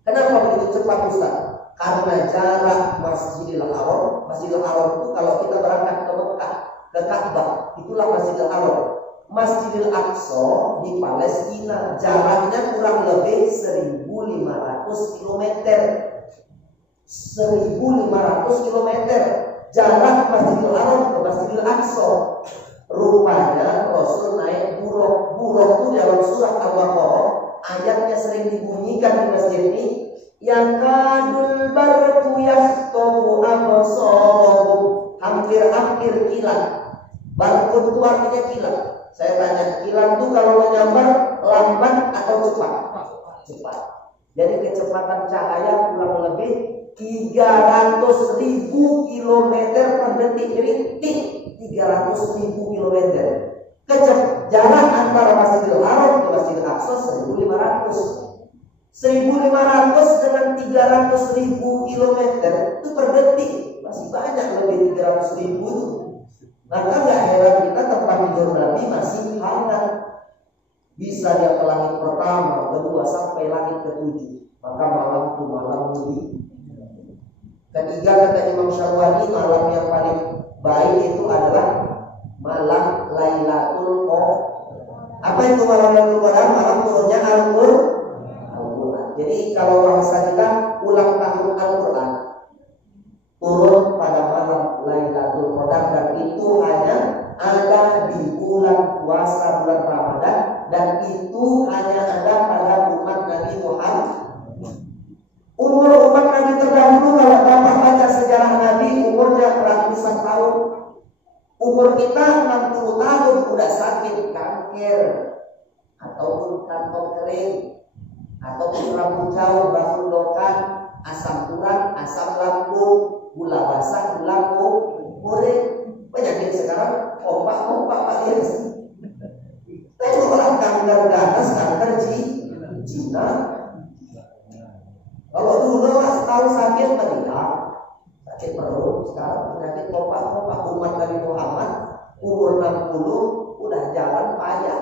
Kenapa begitu cepat Ustaz? Karena jarak Masjidil Haram itu kalau kita berangkat ke Mekah, ke Ka'bah, itulah Masjidil Haram. Masjidil Aqsa di Palestina jaraknya kurang lebih 1.500 km. 1.500 km jarak Masjidil Haram ke Masjidil Aqsa. Rupanya Rasul naik buruk. Buruk itu dalam surah Al-Baqarah ayatnya sering dibunyikan di masjid ini. Yang kadul barku yahtabu absarum, hampir-hampir kilat. Barku itu artinya kilat. Saya tanya, kilat itu kalau menyambar lambat atau cepat? Cepat. Jadi kecepatan cahaya kurang lebih 300.000 km per detik. Jadi 300.000 km. Jarak antara Masjidil Haram ke Masjidil Aqsa 1.500. 1.500 dengan 300.000 km itu per detik, masih banyak lebih 300.000. Maka nggak heran kita tempat tidur Nabi masih hangat. Bisa dia ke langit pertama, kedua sampai langit ketujuh. Maka malam itu malam mulia. Ketiga kata Imam Syarwani, malam yang paling baik itu adalah malam Lailatul Qadar. Apa itu malam Lailatul Qadar? Malam turunnya Al-Qur'an. Jadi kalau bahasa kita ulang tahun Al-Quran turun pada malam Lailatul Qadar, dan itu hanya ada di bulan puasa bulan Ramadan, dan itu hanya ada pada umat Nabi Muhammad. Umur umat Nabi terdahulu kalau Bapak baca sejarah Nabi umurnya ratusan tahun. Umur kita 60 tahun udah sakit kanker ataupun kantong kering ataupun rambut jauh, basundokan, asam urat, asam lambung, gula basah, gula kuring. Penyakit sekarang opak-opak Pak Iris. Tapi orang kanker ganas, kanker Cina. Kalau dulu tahu sakit meninggal, sakit perut. Sekarang penyakit opak-opak. Umat Nabi Muhammad umur 60 udah jalan payah.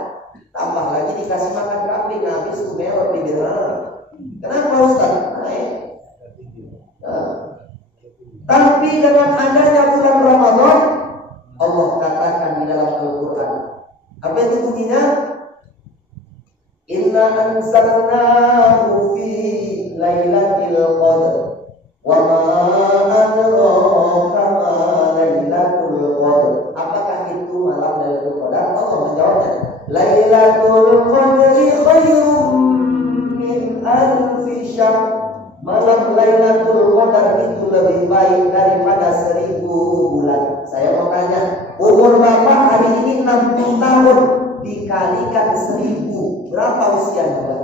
Tambah lagi dikasih makan kambing, habis kumerot bibirnya. Kenapa Ustaz? Tapi dengan adanya bulan Ramadan, Allah katakan di dalam Al-Quran, apa itu bunyinya? Inna anzalnahu fi lailatul qadar wa ma adraka ma lailatul qadar. Apakah itu malam Lailatul Qadar? Allah menjawabnya, Lailatul Qadri khairum min alfi syahr. Malam Lailatul Qadar itu lebih baik daripada 1000 bulan. Saya mau tanya, umur Bapak hari ini 60 tahun dikalikan 1000, berapa usia Bapak?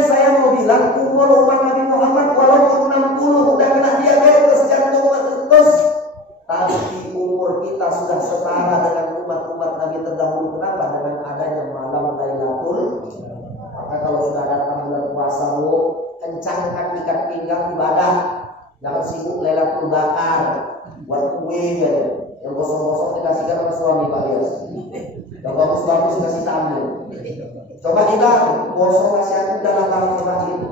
Kemudian saya mau bilang umur Nabi Muhammad walaupun 60 udah kena diabetes jantung terus, tapi umur kita sudah setara dengan umat-umat Nabi terdahulu. Kenapa? Dengan adanya malam Lailatul. Maka kalau sudah datang bulan puasa, Bu, kencangkan ikat pinggang ibadah. Jangan sibuk Lailatul bakar, buat kue ya. Yang gosong-gosong dikasihkan sama suami Pak Lias. Yang bagus-bagus kasih tamu. Coba kita gosong kasih aku dalam tangan kita itu.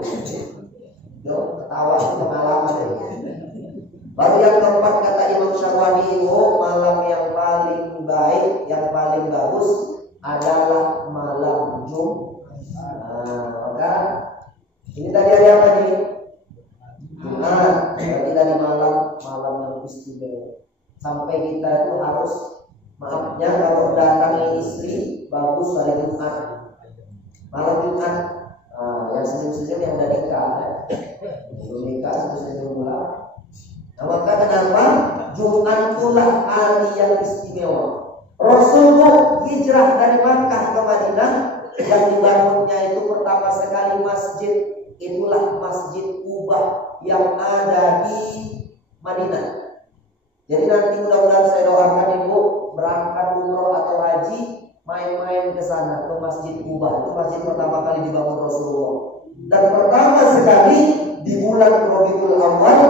Yo, ketawa itu pengalaman ya. Baru yang keempat kata Imam Syawani, malam yang paling baik, yang paling bagus adalah malam Jumat. Maka ini tadi ada yang tadi Jumat, berarti dari malam yang istimewa. Sampai kita itu harus, maafnya kalau datang istri bagus pada Jumat, malam Jumat. Yang senyum-senyum yang udah nikah, belum nikah senyum-senyum pula. Nah, maka kenapa Jumat itulah hari yang istimewa. Rasulullah hijrah dari Makkah ke Madinah, yang dibangunnya itu pertama sekali masjid, itulah Masjid Quba yang ada di Madinah. Jadi nanti mudah-mudahan saya doakan Ibu berangkat umroh atau haji, main-main ke sana ke Masjid Quba. Itu masjid pertama kali dibangun Rasulullah. Dan pertama sekali di bulan Rabiul Awal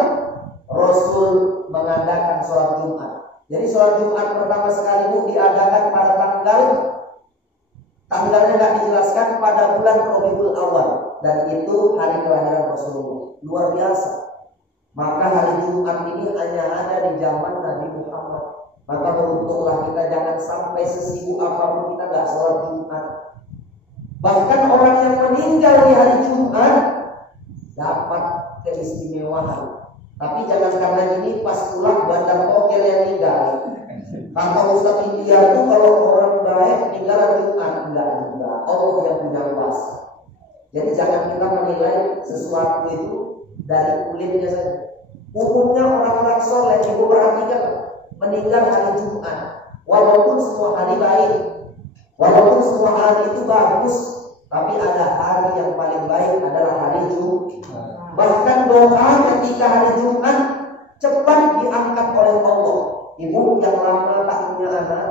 Rasul mengadakan sholat Jumat. Jadi sholat Jumat pertama sekali Bu diadakan pada tanggalnya nggak dijelaskan, pada bulan Rabiul Awal, dan itu hari kelahiran Rasulullah. Luar biasa. Maka hari Jumat ini hanya ada di zaman Nabi Muhammad. Maka beruntunglah kita, jangan sampai sesibuk apapun kita nggak sholat Jumat. Bahkan orang yang meninggal di hari Jumat dapat keistimewaan. Tapi jangan karena ini pas pulang bandar kokel yang tinggal. Kata Ustaz India itu kalau orang baik meninggal hari Jumat, enggak. Allah yang punya kuasa. Jadi jangan kita menilai sesuatu itu dari kulitnya saja. Umumnya orang-orang soleh, Ibu perhatikan, meninggal hari Jumat. Walaupun semua hari baik, walaupun semua hari itu bagus, tapi ada hari yang paling baik adalah hari Jumat. Bahkan doa ketika hari Jumat cepat diangkat oleh Allah. Ibu yang lama tak punya anak,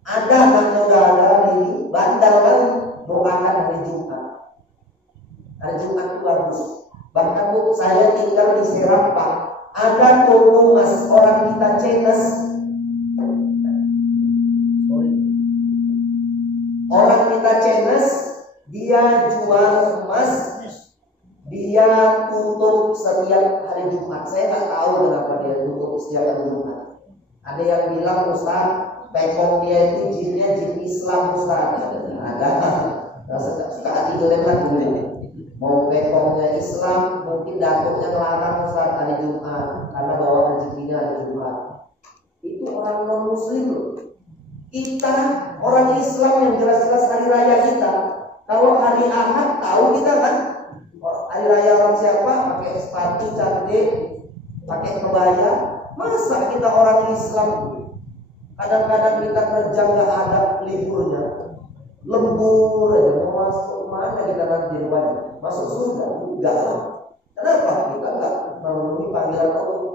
ada anak saudara ini bandel kan, doakan hari Jumat. Hari Jumat itu bagus. Bahkan Bu, saya tinggal di Serapah, ada toko emas orang kita cenas. Orang kita cenas, dia jual emas, dia tutup setiap hari Jumat. Saya nggak tahu kenapa dia tutup setiap hari Jumat. Ada yang bilang Ustaz, pekong dia itu jinnya jin Islam Ustaz. Ada, suka hati doleman dulu. Mau pekongnya Islam, mungkin datuknya ngelarang Ustaz hari Jumat karena bawa rezekinya hari Jumat. Itu orang non Muslim loh. Kita orang Islam yang jelas-jelas hari raya kita. Kalau hari Ahad tahu kita kan, hari raya orang siapa? Pakai sepatu cantik, pakai kebaya. Masa kita orang Islam kadang-kadang kita kerja nggak ada liburnya, lembur aja, mau masuk mana kita nanti rumahnya, masuk surga enggak? Kenapa kita nggak memenuhi panggilan Allah?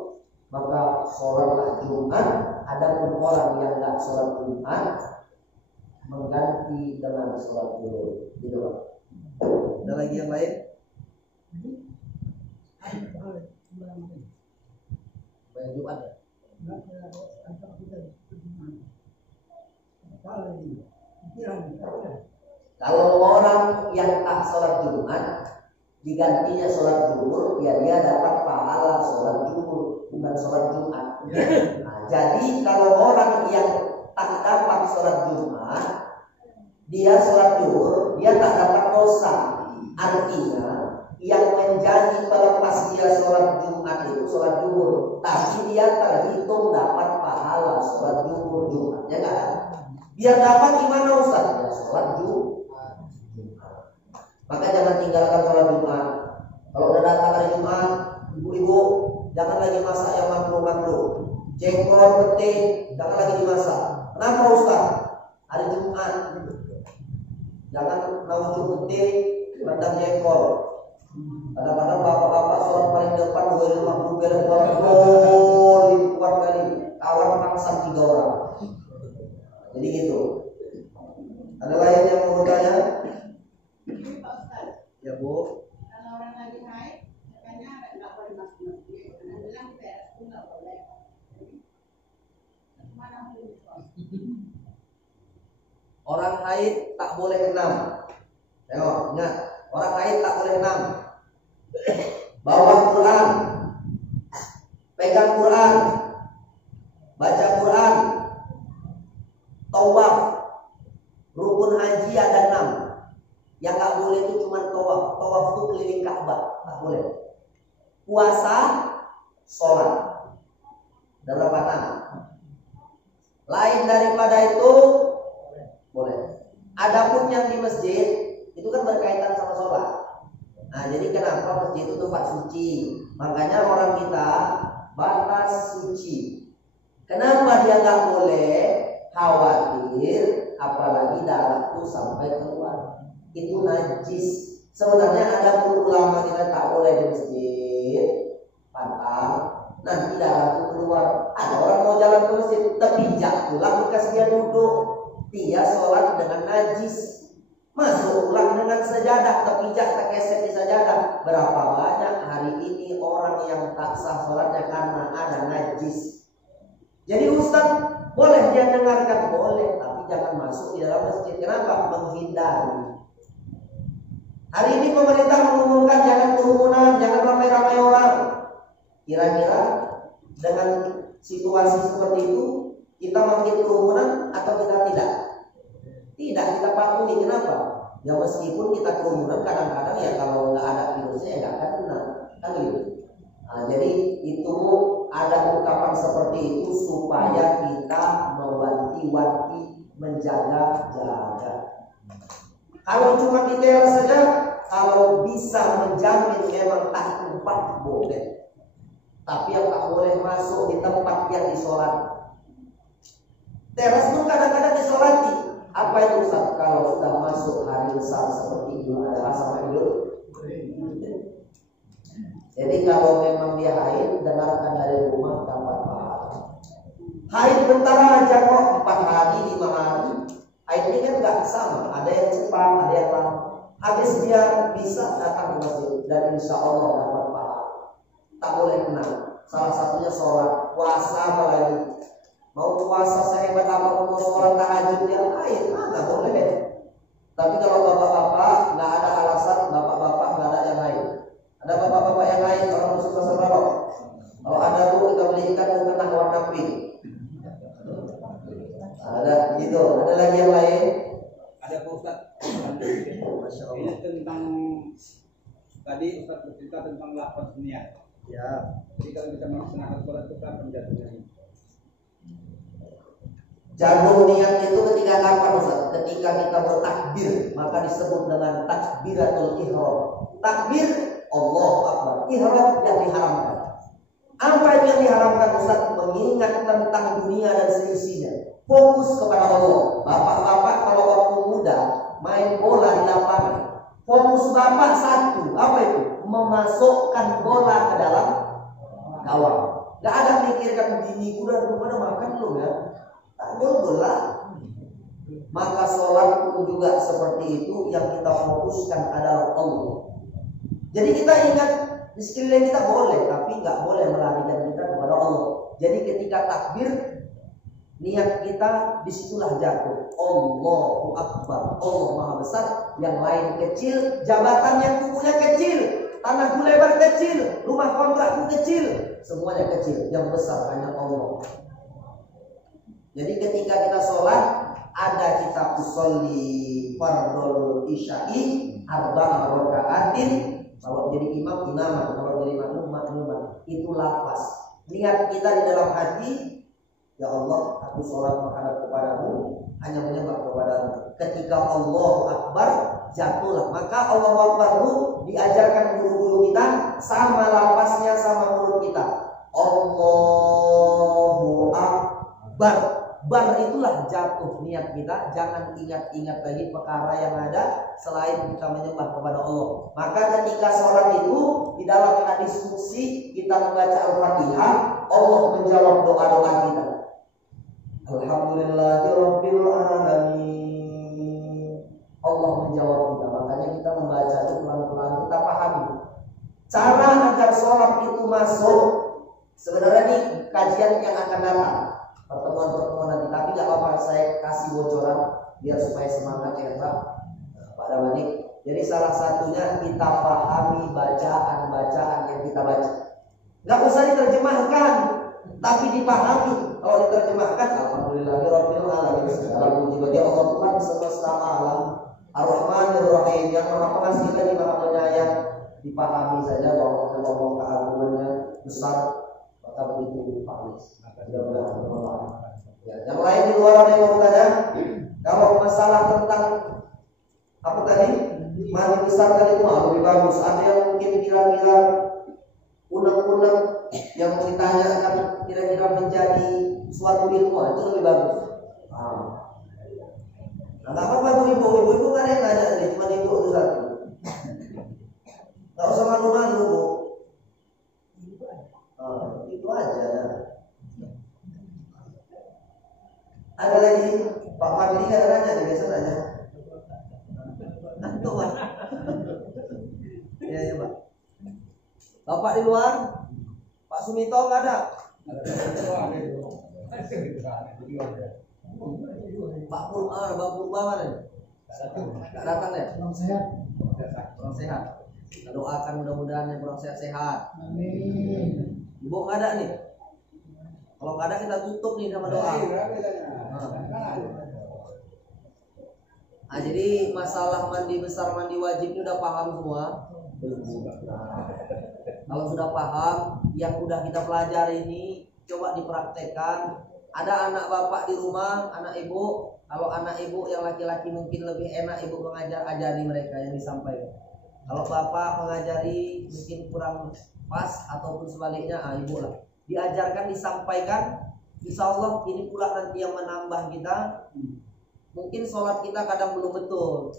Maka sholatlah Jumat. Adapun orang yang nggak sholat Jumat mengganti dengan sholat dulu. Gitu Pak. Ada lagi yang lain? Bayar Jumat ya? Kalau orang yang tak sholat Jumat digantinya sholat zuhur, ya dia dapat pahala sholat zuhur, bukan sholat Jumat. Nah, jadi kalau orang yang tak dapat sholat Jumat, dia sholat zuhur, dia tak dapat dosa. Artinya yang menjadi pelepas dia sholat Jumat itu sholat zuhur, tapi dia terhitung dapat pahala sholat zuhur Jumatnya nggak ada. Biar dapat gimana Ustaz? Ya sholat Jumat. Maka jangan tinggalkan sholat Jumat. Kalau udah datang hari Jumat, ibu-ibu jangan lagi masak yang makruh-makruh. Jengkol, pete, jangan lagi dimasak. Kenapa Ustaz? Hari Jumat. Jangan nauju pete, rendang jengkol. Jadi gitu. Ada lain yang mau bertanya? Ini Pak Ustaz, Ya Bu. kalau orang lagi haid, katanya nggak boleh masuk masjid. Karena bilang di teras pun nggak boleh. Jadi, mana hukumnya? Orang haid tak boleh enam. Tengok, ingat, orang haid tak boleh enam. Bawa Quran, pegang Quran, baca Quran, tawaf, rukun haji ada 6. Yang nggak boleh itu cuma tawaf. Tawaf itu keliling Ka'bah, nggak boleh. Puasa, sholat, ada berapa 6? Lain daripada itu boleh. Adapun yang di masjid itu kan berkaitan sama sholat. Nah, jadi kenapa masjid itu tempat suci? Makanya orang kita batas suci. Kenapa dia nggak boleh? Khawatir, apalagi darah itu sampai keluar. Itu najis. Sebenarnya ada ulama kita tak boleh di masjid, pantal. Nanti darah itu keluar. Ada orang mau jalan ke masjid, terpijak pulang bekas dia duduk. Dia sholat dengan najis. Masuk ulang dengan sajadah, terpijak, terkeset di sajadah. Berapa banyak hari ini orang yang tak sah sholatnya karena ada najis. Jadi Ustaz, boleh dia dengarkan? Boleh, tapi jangan masuk di dalam masjid. Kenapa? Menghindari. Hari ini pemerintah mengumumkan jangan kerumunan, jangan ramai-ramai orang. Kira-kira dengan situasi seperti itu, kita makin kerumunan atau kita tidak? Tidak, kita patuhi. Kenapa? Ya meskipun kita kerumunan kadang-kadang ya kalau nggak ada virusnya ya nggak akan kena, kan gitu. Nah, jadi itu ada ungkapan seperti itu supaya kita mewanti-wanti, menjaga-jaga. Kalau cuma di teras saja, kalau bisa menjamin memang tak tempat boleh. Tapi yang tak boleh masuk di tempat yang disolat. Teras pun kadang-kadang disolati. Apa itu Ustaz? Kalau sudah masuk hari besar seperti Idul Adha sama Idul. Jadi kalau memang dia haid, dengarkan dari rumah dapat pahala. Haid bentar aja kok, 4 hari, 5 hari. Haid ini kan nggak sama. Ada yang cepat, ada yang lama. Habis dia bisa datang ke masjid dan insya Allah dapat pahala. Tak boleh kena. Salah satunya sholat, puasa apalagi. Mau puasa sehebat apapun, mau sholat tahajud yang lain, nggak boleh. Tapi kalau bapak-bapak nggak ada alasan, bapak-bapak nggak ada yang lain. Ada bapak-bapak yang lain orang suka serbalok. Kalau ada bu kita belikan mukena warna pink. Ada gitu. Ada lagi yang lain? Ada Pak Ustaz. Masya Allah. Ini tentang tadi Ustaz bercerita tentang lafaz niat. Ya. Jadi kalau kita melaksanakan sholat itu kapan jatuhnya? Jarum niat itu ketika kapan Ustaz? Ketika kita bertakbir, maka disebut dengan takbiratul ihram. Takbir Allahu Akbar. Ihram yang diharamkan. Apa yang diharamkan Ustaz? Mengingat tentang dunia dan seisinya. Fokus kepada Allah. Bapak-bapak kalau waktu muda main bola di lapangan, fokus bapak satu. Apa itu? Memasukkan bola ke dalam gawang. Gak ada pikirkan bini udah rumah makan belum ya? Tak bola. Maka sholat pun juga seperti itu. Yang kita fokuskan adalah Allah. Jadi kita ingat di sekeliling kita boleh, tapi nggak boleh melarikan kita kepada Allah. Jadi ketika takbir, niat kita disitulah jatuh. Allahu Akbar, Allah Maha Besar. Yang lain kecil, jabatan yang tubuhnya kecil, tanah lebar kecil, rumah kontrakku kecil, semuanya kecil. Yang besar hanya Allah. Jadi ketika kita sholat, ada kita usolli fardul isya'i arba'a raka'atin. Kalau jadi imam, imaman. Kalau jadi makmum, makmuman. Itu lafaz. Niat kita di dalam hati, ya Allah, aku sholat menghadap kepadamu, hanya menyembah kepadamu. Ketika Allahu Akbar, jatuhlah. Maka Allahu Akbar itu diajarkan guru-guru kita, sama lafaznya sama mulut kita. Allahu Akbar. Bar itulah jatuh niat kita. Jangan ingat-ingat lagi perkara yang ada selain kita menyembah kepada Allah. Maka ketika sholat itu, di dalam hadis qudsi kita membaca Al-Fatihah, Allah menjawab doa-doa kita. Alhamdulillahirabbil alamin. Allah menjawab kita. Makanya kita membaca itu pelan-pelan, kita pahami. Cara agar sholat itu masuk, sebenarnya ini kajian yang akan datang, pertemuan-pertemuan nanti. Tapi nggak apa-apa, saya kasih bocoran biar supaya semangat ya Pak Damani. Jadi salah satunya kita pahami bacaan-bacaan yang kita baca. Nggak usah diterjemahkan, tapi dipahami. Kalau diterjemahkan, alhamdulillahirabbil alamin. Segala puji bagi Allah Tuhan semesta alam, Ar-Rahmanir Rahim, yang Maha Pengasih lagi Maha Penyayang. Dipahami saja bahwa ngomong keagungannya besar, maka begitu dipahami. Ya, yang lain di luar yang mau tanya, kalau masalah tentang apa tadi, mandi besar tadi itu lebih bagus. Ada yang mungkin kira-kira undang-undang yang ditanyakan kira-kira menjadi suatu ilmu, itu lebih bagus. Nah, nggak apa-apa tuh ibu kan yang nanya tadi, cuma ibu itu satu. Nggak usah malu-malu Bu. Itu aja. Ada lagi Pak Marli ada nanya, biasa nanya. Tuh Pak. Ya Pak. Bapak di luar, Pak Sumito nggak ada. Pak Purba mana? Nggak datang ya? Kurang sehat. Kita doakan mudah-mudahan yang kurang sehat-sehat. Amin. Ibu nggak ada nih. Kalau nggak ada kita tutup nih sama doa. Nah, jadi masalah mandi besar mandi wajib ini udah paham semua. Kalau sudah paham, yang udah kita pelajari ini coba dipraktekkan. Ada anak bapak di rumah, anak ibu. Kalau anak ibu yang laki-laki mungkin lebih enak ibu ajari mereka yang disampaikan. Kalau bapak mengajari mungkin kurang pas ataupun sebaliknya, ibu lah. Diajarkan, disampaikan. Insya Allah ini pula nanti yang menambah kita. Mungkin sholat kita kadang belum betul,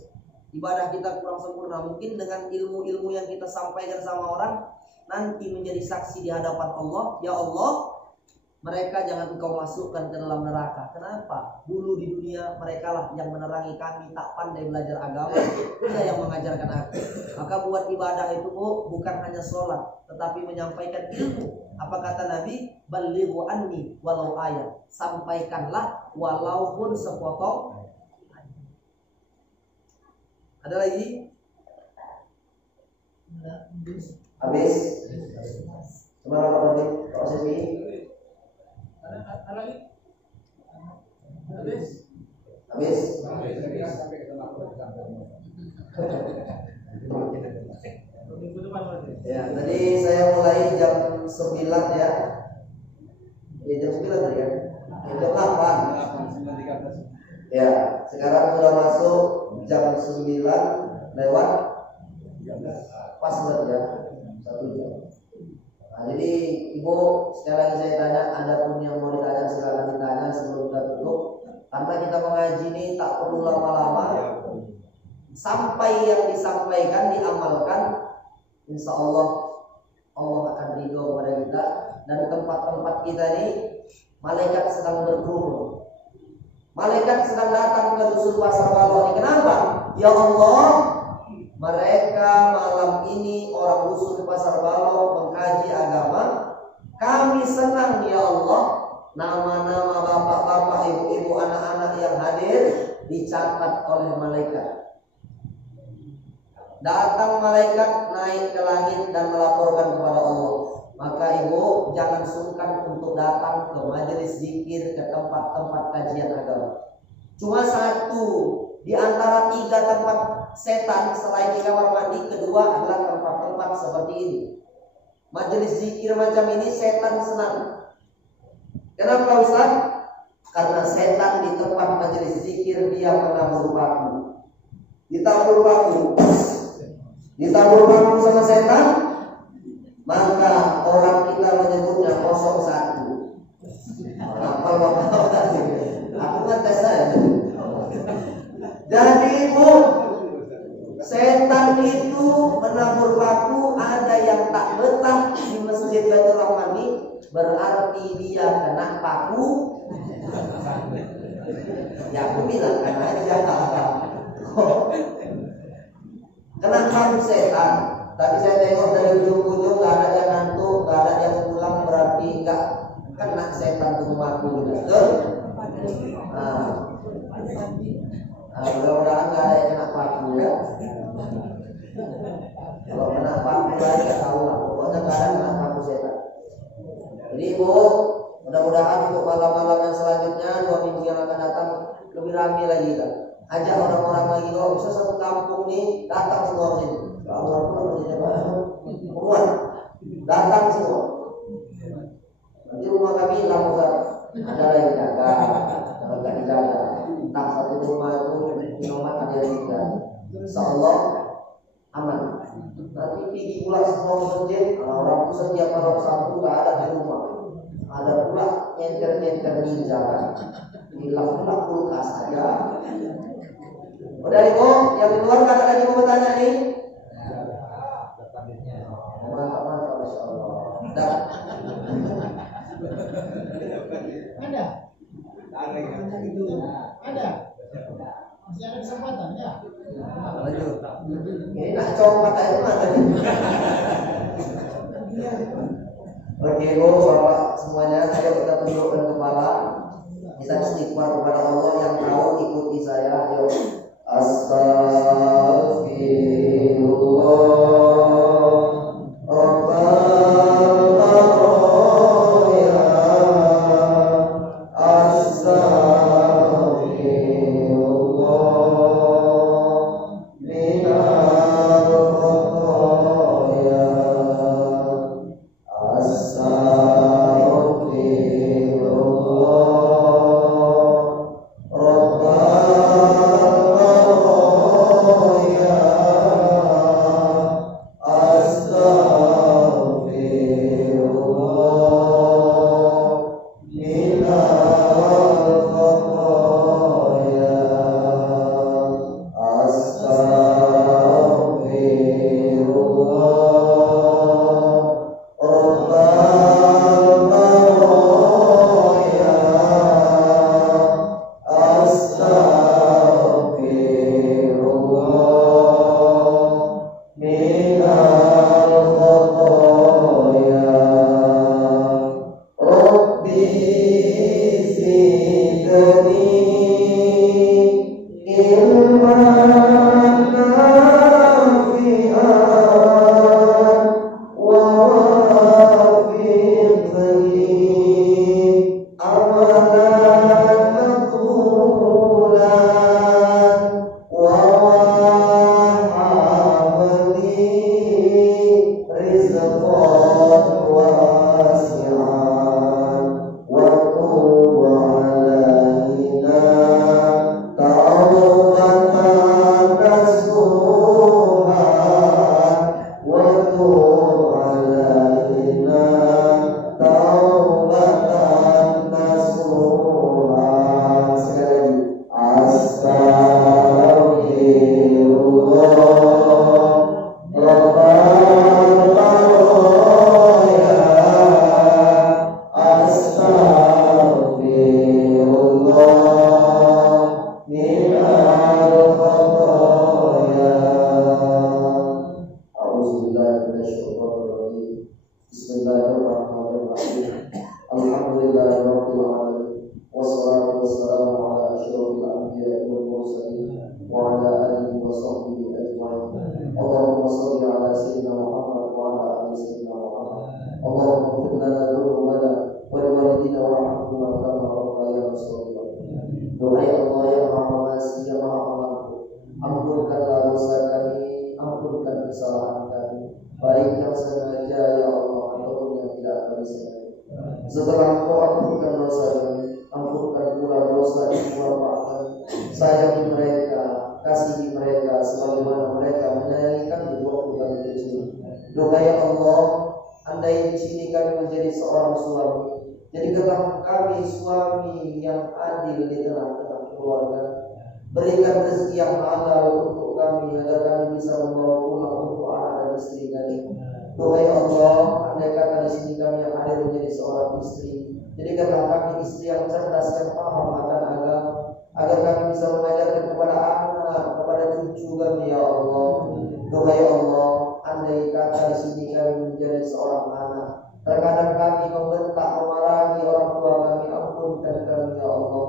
ibadah kita kurang sempurna. Mungkin dengan ilmu-ilmu yang kita sampaikan sama orang, nanti menjadi saksi di hadapan Allah. Ya Allah, mereka jangan engkau masukkan ke dalam neraka. Kenapa? Dulu di dunia mereka lah yang menerangi kami, tak pandai belajar agama, dia yang mengajarkan aku. Maka buat ibadah itu bukan hanya sholat, tetapi menyampaikan ilmu. Apa kata Nabi? Balighu anni walau ayat. Sampaikanlah walaupun sepotong. Ada lagi? Habis? Kemana Pak Budi? Proses ini? Ada lagi? Habis? Habis? Ya, tadi saya mulai jam 9 ya. Ya jam 9 tadi kan? Ya, jam 8. Ya, sekarang sudah masuk jam 9 lewat pas berarti ya 1 jam. Nah, jadi ibu sekali lagi saya tanya, ada pun yang mau ditanya silakan ditanya sebelum kita tutup. Karena kita mengaji ini tak perlu lama-lama, sampai yang disampaikan diamalkan, insya Allah Allah akan ridho kepada kita. Dan tempat-tempat kita ini malaikat sedang berkerumun. Malaikat sedang datang ke dusun Pasar Balo ini. Kenapa? Ya Allah, mereka malam ini orang dusun Pasar Balo mengkaji agama. Kami senang ya Allah, nama-nama bapak-bapak, ibu-ibu, anak-anak yang hadir dicatat oleh malaikat. Datang malaikat naik ke langit dan melaporkan kepada Allah. Maka ibu jangan sungkan untuk datang ke majelis zikir, ke tempat-tempat kajian agama. Cuma satu di antara 3 tempat setan selain di kamar mandi, kedua adalah tempat-tempat seperti ini. Majelis zikir macam ini setan senang. Kenapa Ustaz? Karena setan di tempat majelis zikir dia menabur paku. Ditabur paku sama setan, maka orang kita menyebutnya 01. Aku ngetes saya. Jadi ibu, setan itu menabur paku. Ada yang tak betah di Masjid Baitur Rahmani, berarti dia kena paku. Ya aku bilang kena aja kena paku setan. Tapi saya tengok dari ujung-ujung nggak ada yang ngantuk, nggak ada yang pulang, berarti nggak kena setan tuh paku, betul? Mudah-mudahan nggak ada yang kena paku ya. Kalau kena paku lagi nggak tahu lah. Pokoknya nggak ada kena paku setan. Jadi Ibu, mudah-mudahan untuk malam-malam yang selanjutnya 2 minggu yang akan datang lebih ramai lagi kan. Ajak orang-orang lagi, kalau bisa satu kampung nih datang semua sini. Semua datang semua. Nanti rumah kami hilang Ustaz. Ada yang jaga, ada yang jaga. Tak satu rumah itu nomor ada yang jaga. Insyaallah aman. Nanti pergi pula semua masjid. Orang itu setiap malam Sabtu nggak ada di rumah. Ada pula nyenter-nyenter ninja kan. Hilang pula kulkas aja. Udah Ibu, yang di luar kata lagi mau bertanya nih. Mantap, Masya Allah. Dah. Ada? Ada? Masih ada kesempatan ya? Lanjut. Ini nak coba kata itu tadi. Oke Bu, Bapak semuanya, ayo kita tundukkan kepala. Kita istighfar kepada Allah, yang tahu ikuti saya. Ayo. Astaghfirullah. Setelah Engkau ampunkan dosa kami, ampunkan pula dosa ibu bapak kami. Sayangi mereka, kasihi mereka sebagaimana mereka menyayangi kami waktu kami kecil. Doa ya Allah, andai di sini kami menjadi seorang suami, jadikanlah kami suami yang adil di tengah-tengah keluarga. Berikan rezeki yang halal untuk kami agar kami bisa membawa pulang untuk anak dan istri kami. Doa ya Allah, andai kata di sini kami yang hadir menjadi seorang istri. Jadikanlah kami istri yang cerdas, yang paham akan agama, agar kami bisa mengajarkan kepada anak, kepada cucu kami ya Allah. Doa ya Allah, andai kata di sini kami menjadi seorang anak, terkadang kami membentak, memarahi orang tua kami, ampunkan kami ya Allah.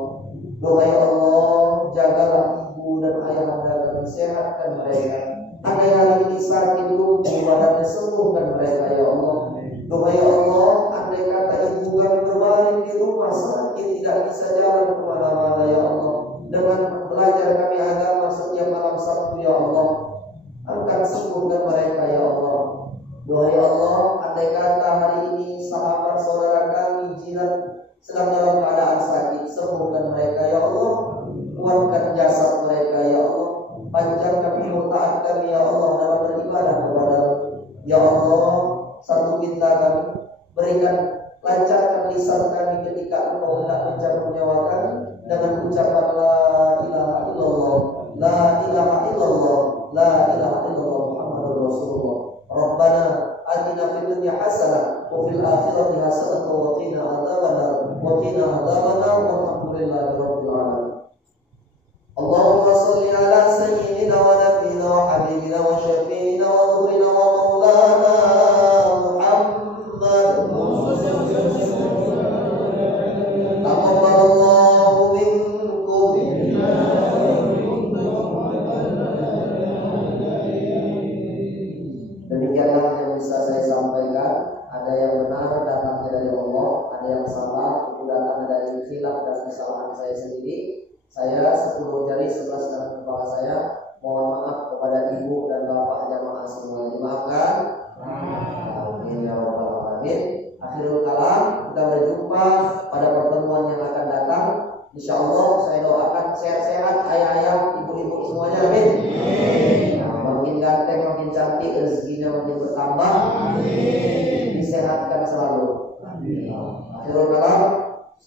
Doa ya Allah, jagalah ibu dan ayah anda kami, sehatkan mereka. Andai hari ini sakit lumpuh badannya, sembuhkan mereka ya Allah. Doa ya Allah, andai kata ibu kami berbaring di rumah sakit, tidak bisa jalan kemana-mana ya Allah, dengan belajar kami agama setiap malam Sabtu ya Allah, angkat sembuhkan mereka ya Allah. Doa ya Allah, andai kata hari ini sahabat saudara kami jiran sedang dalam keadaan sakit, sembuhkan mereka ya Allah, kuatkan jasad mereka ya Allah, panjangkan hidup taat kami ya Allah dalam beribadah kepada-Mu ya Allah. Satu minta kami, berikan lancarkan lisan kami ketika Engkau hendak mencabut nyawa kami dengan ucapan la ilaha illallah, la ilaha illallah, la ilaha illallah Muhammadur Rasulullah. Rabbana atina fid dunya hasanah wa fil akhirati hasanah wa qina adzabannar wa qina adzabannar walhamdulillahi rabbil alamin. Allahumma shalli ala sayyidina wa nabiyyina wa habibina wa syafi'ina wa nurina wa maulana kesalahan saya sendiri. Saya 10 jari 11 tangan kepala saya. Mohon maaf kepada ibu dan bapak jamaah semua, dimaafkan. Amin ya rabbal alamin. Akhirul kalam, kita berjumpa pada pertemuan yang akan datang. Insyaallah saya doakan sehat-sehat ayah-ayah, ibu-ibu semuanya. Amin. Makin ganteng, makin cantik, rezekinya makin bertambah. Disehatkan selalu. Akhirul kalam.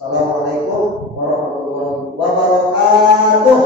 Assalamualaikum warahmatullahi wabarakatuh.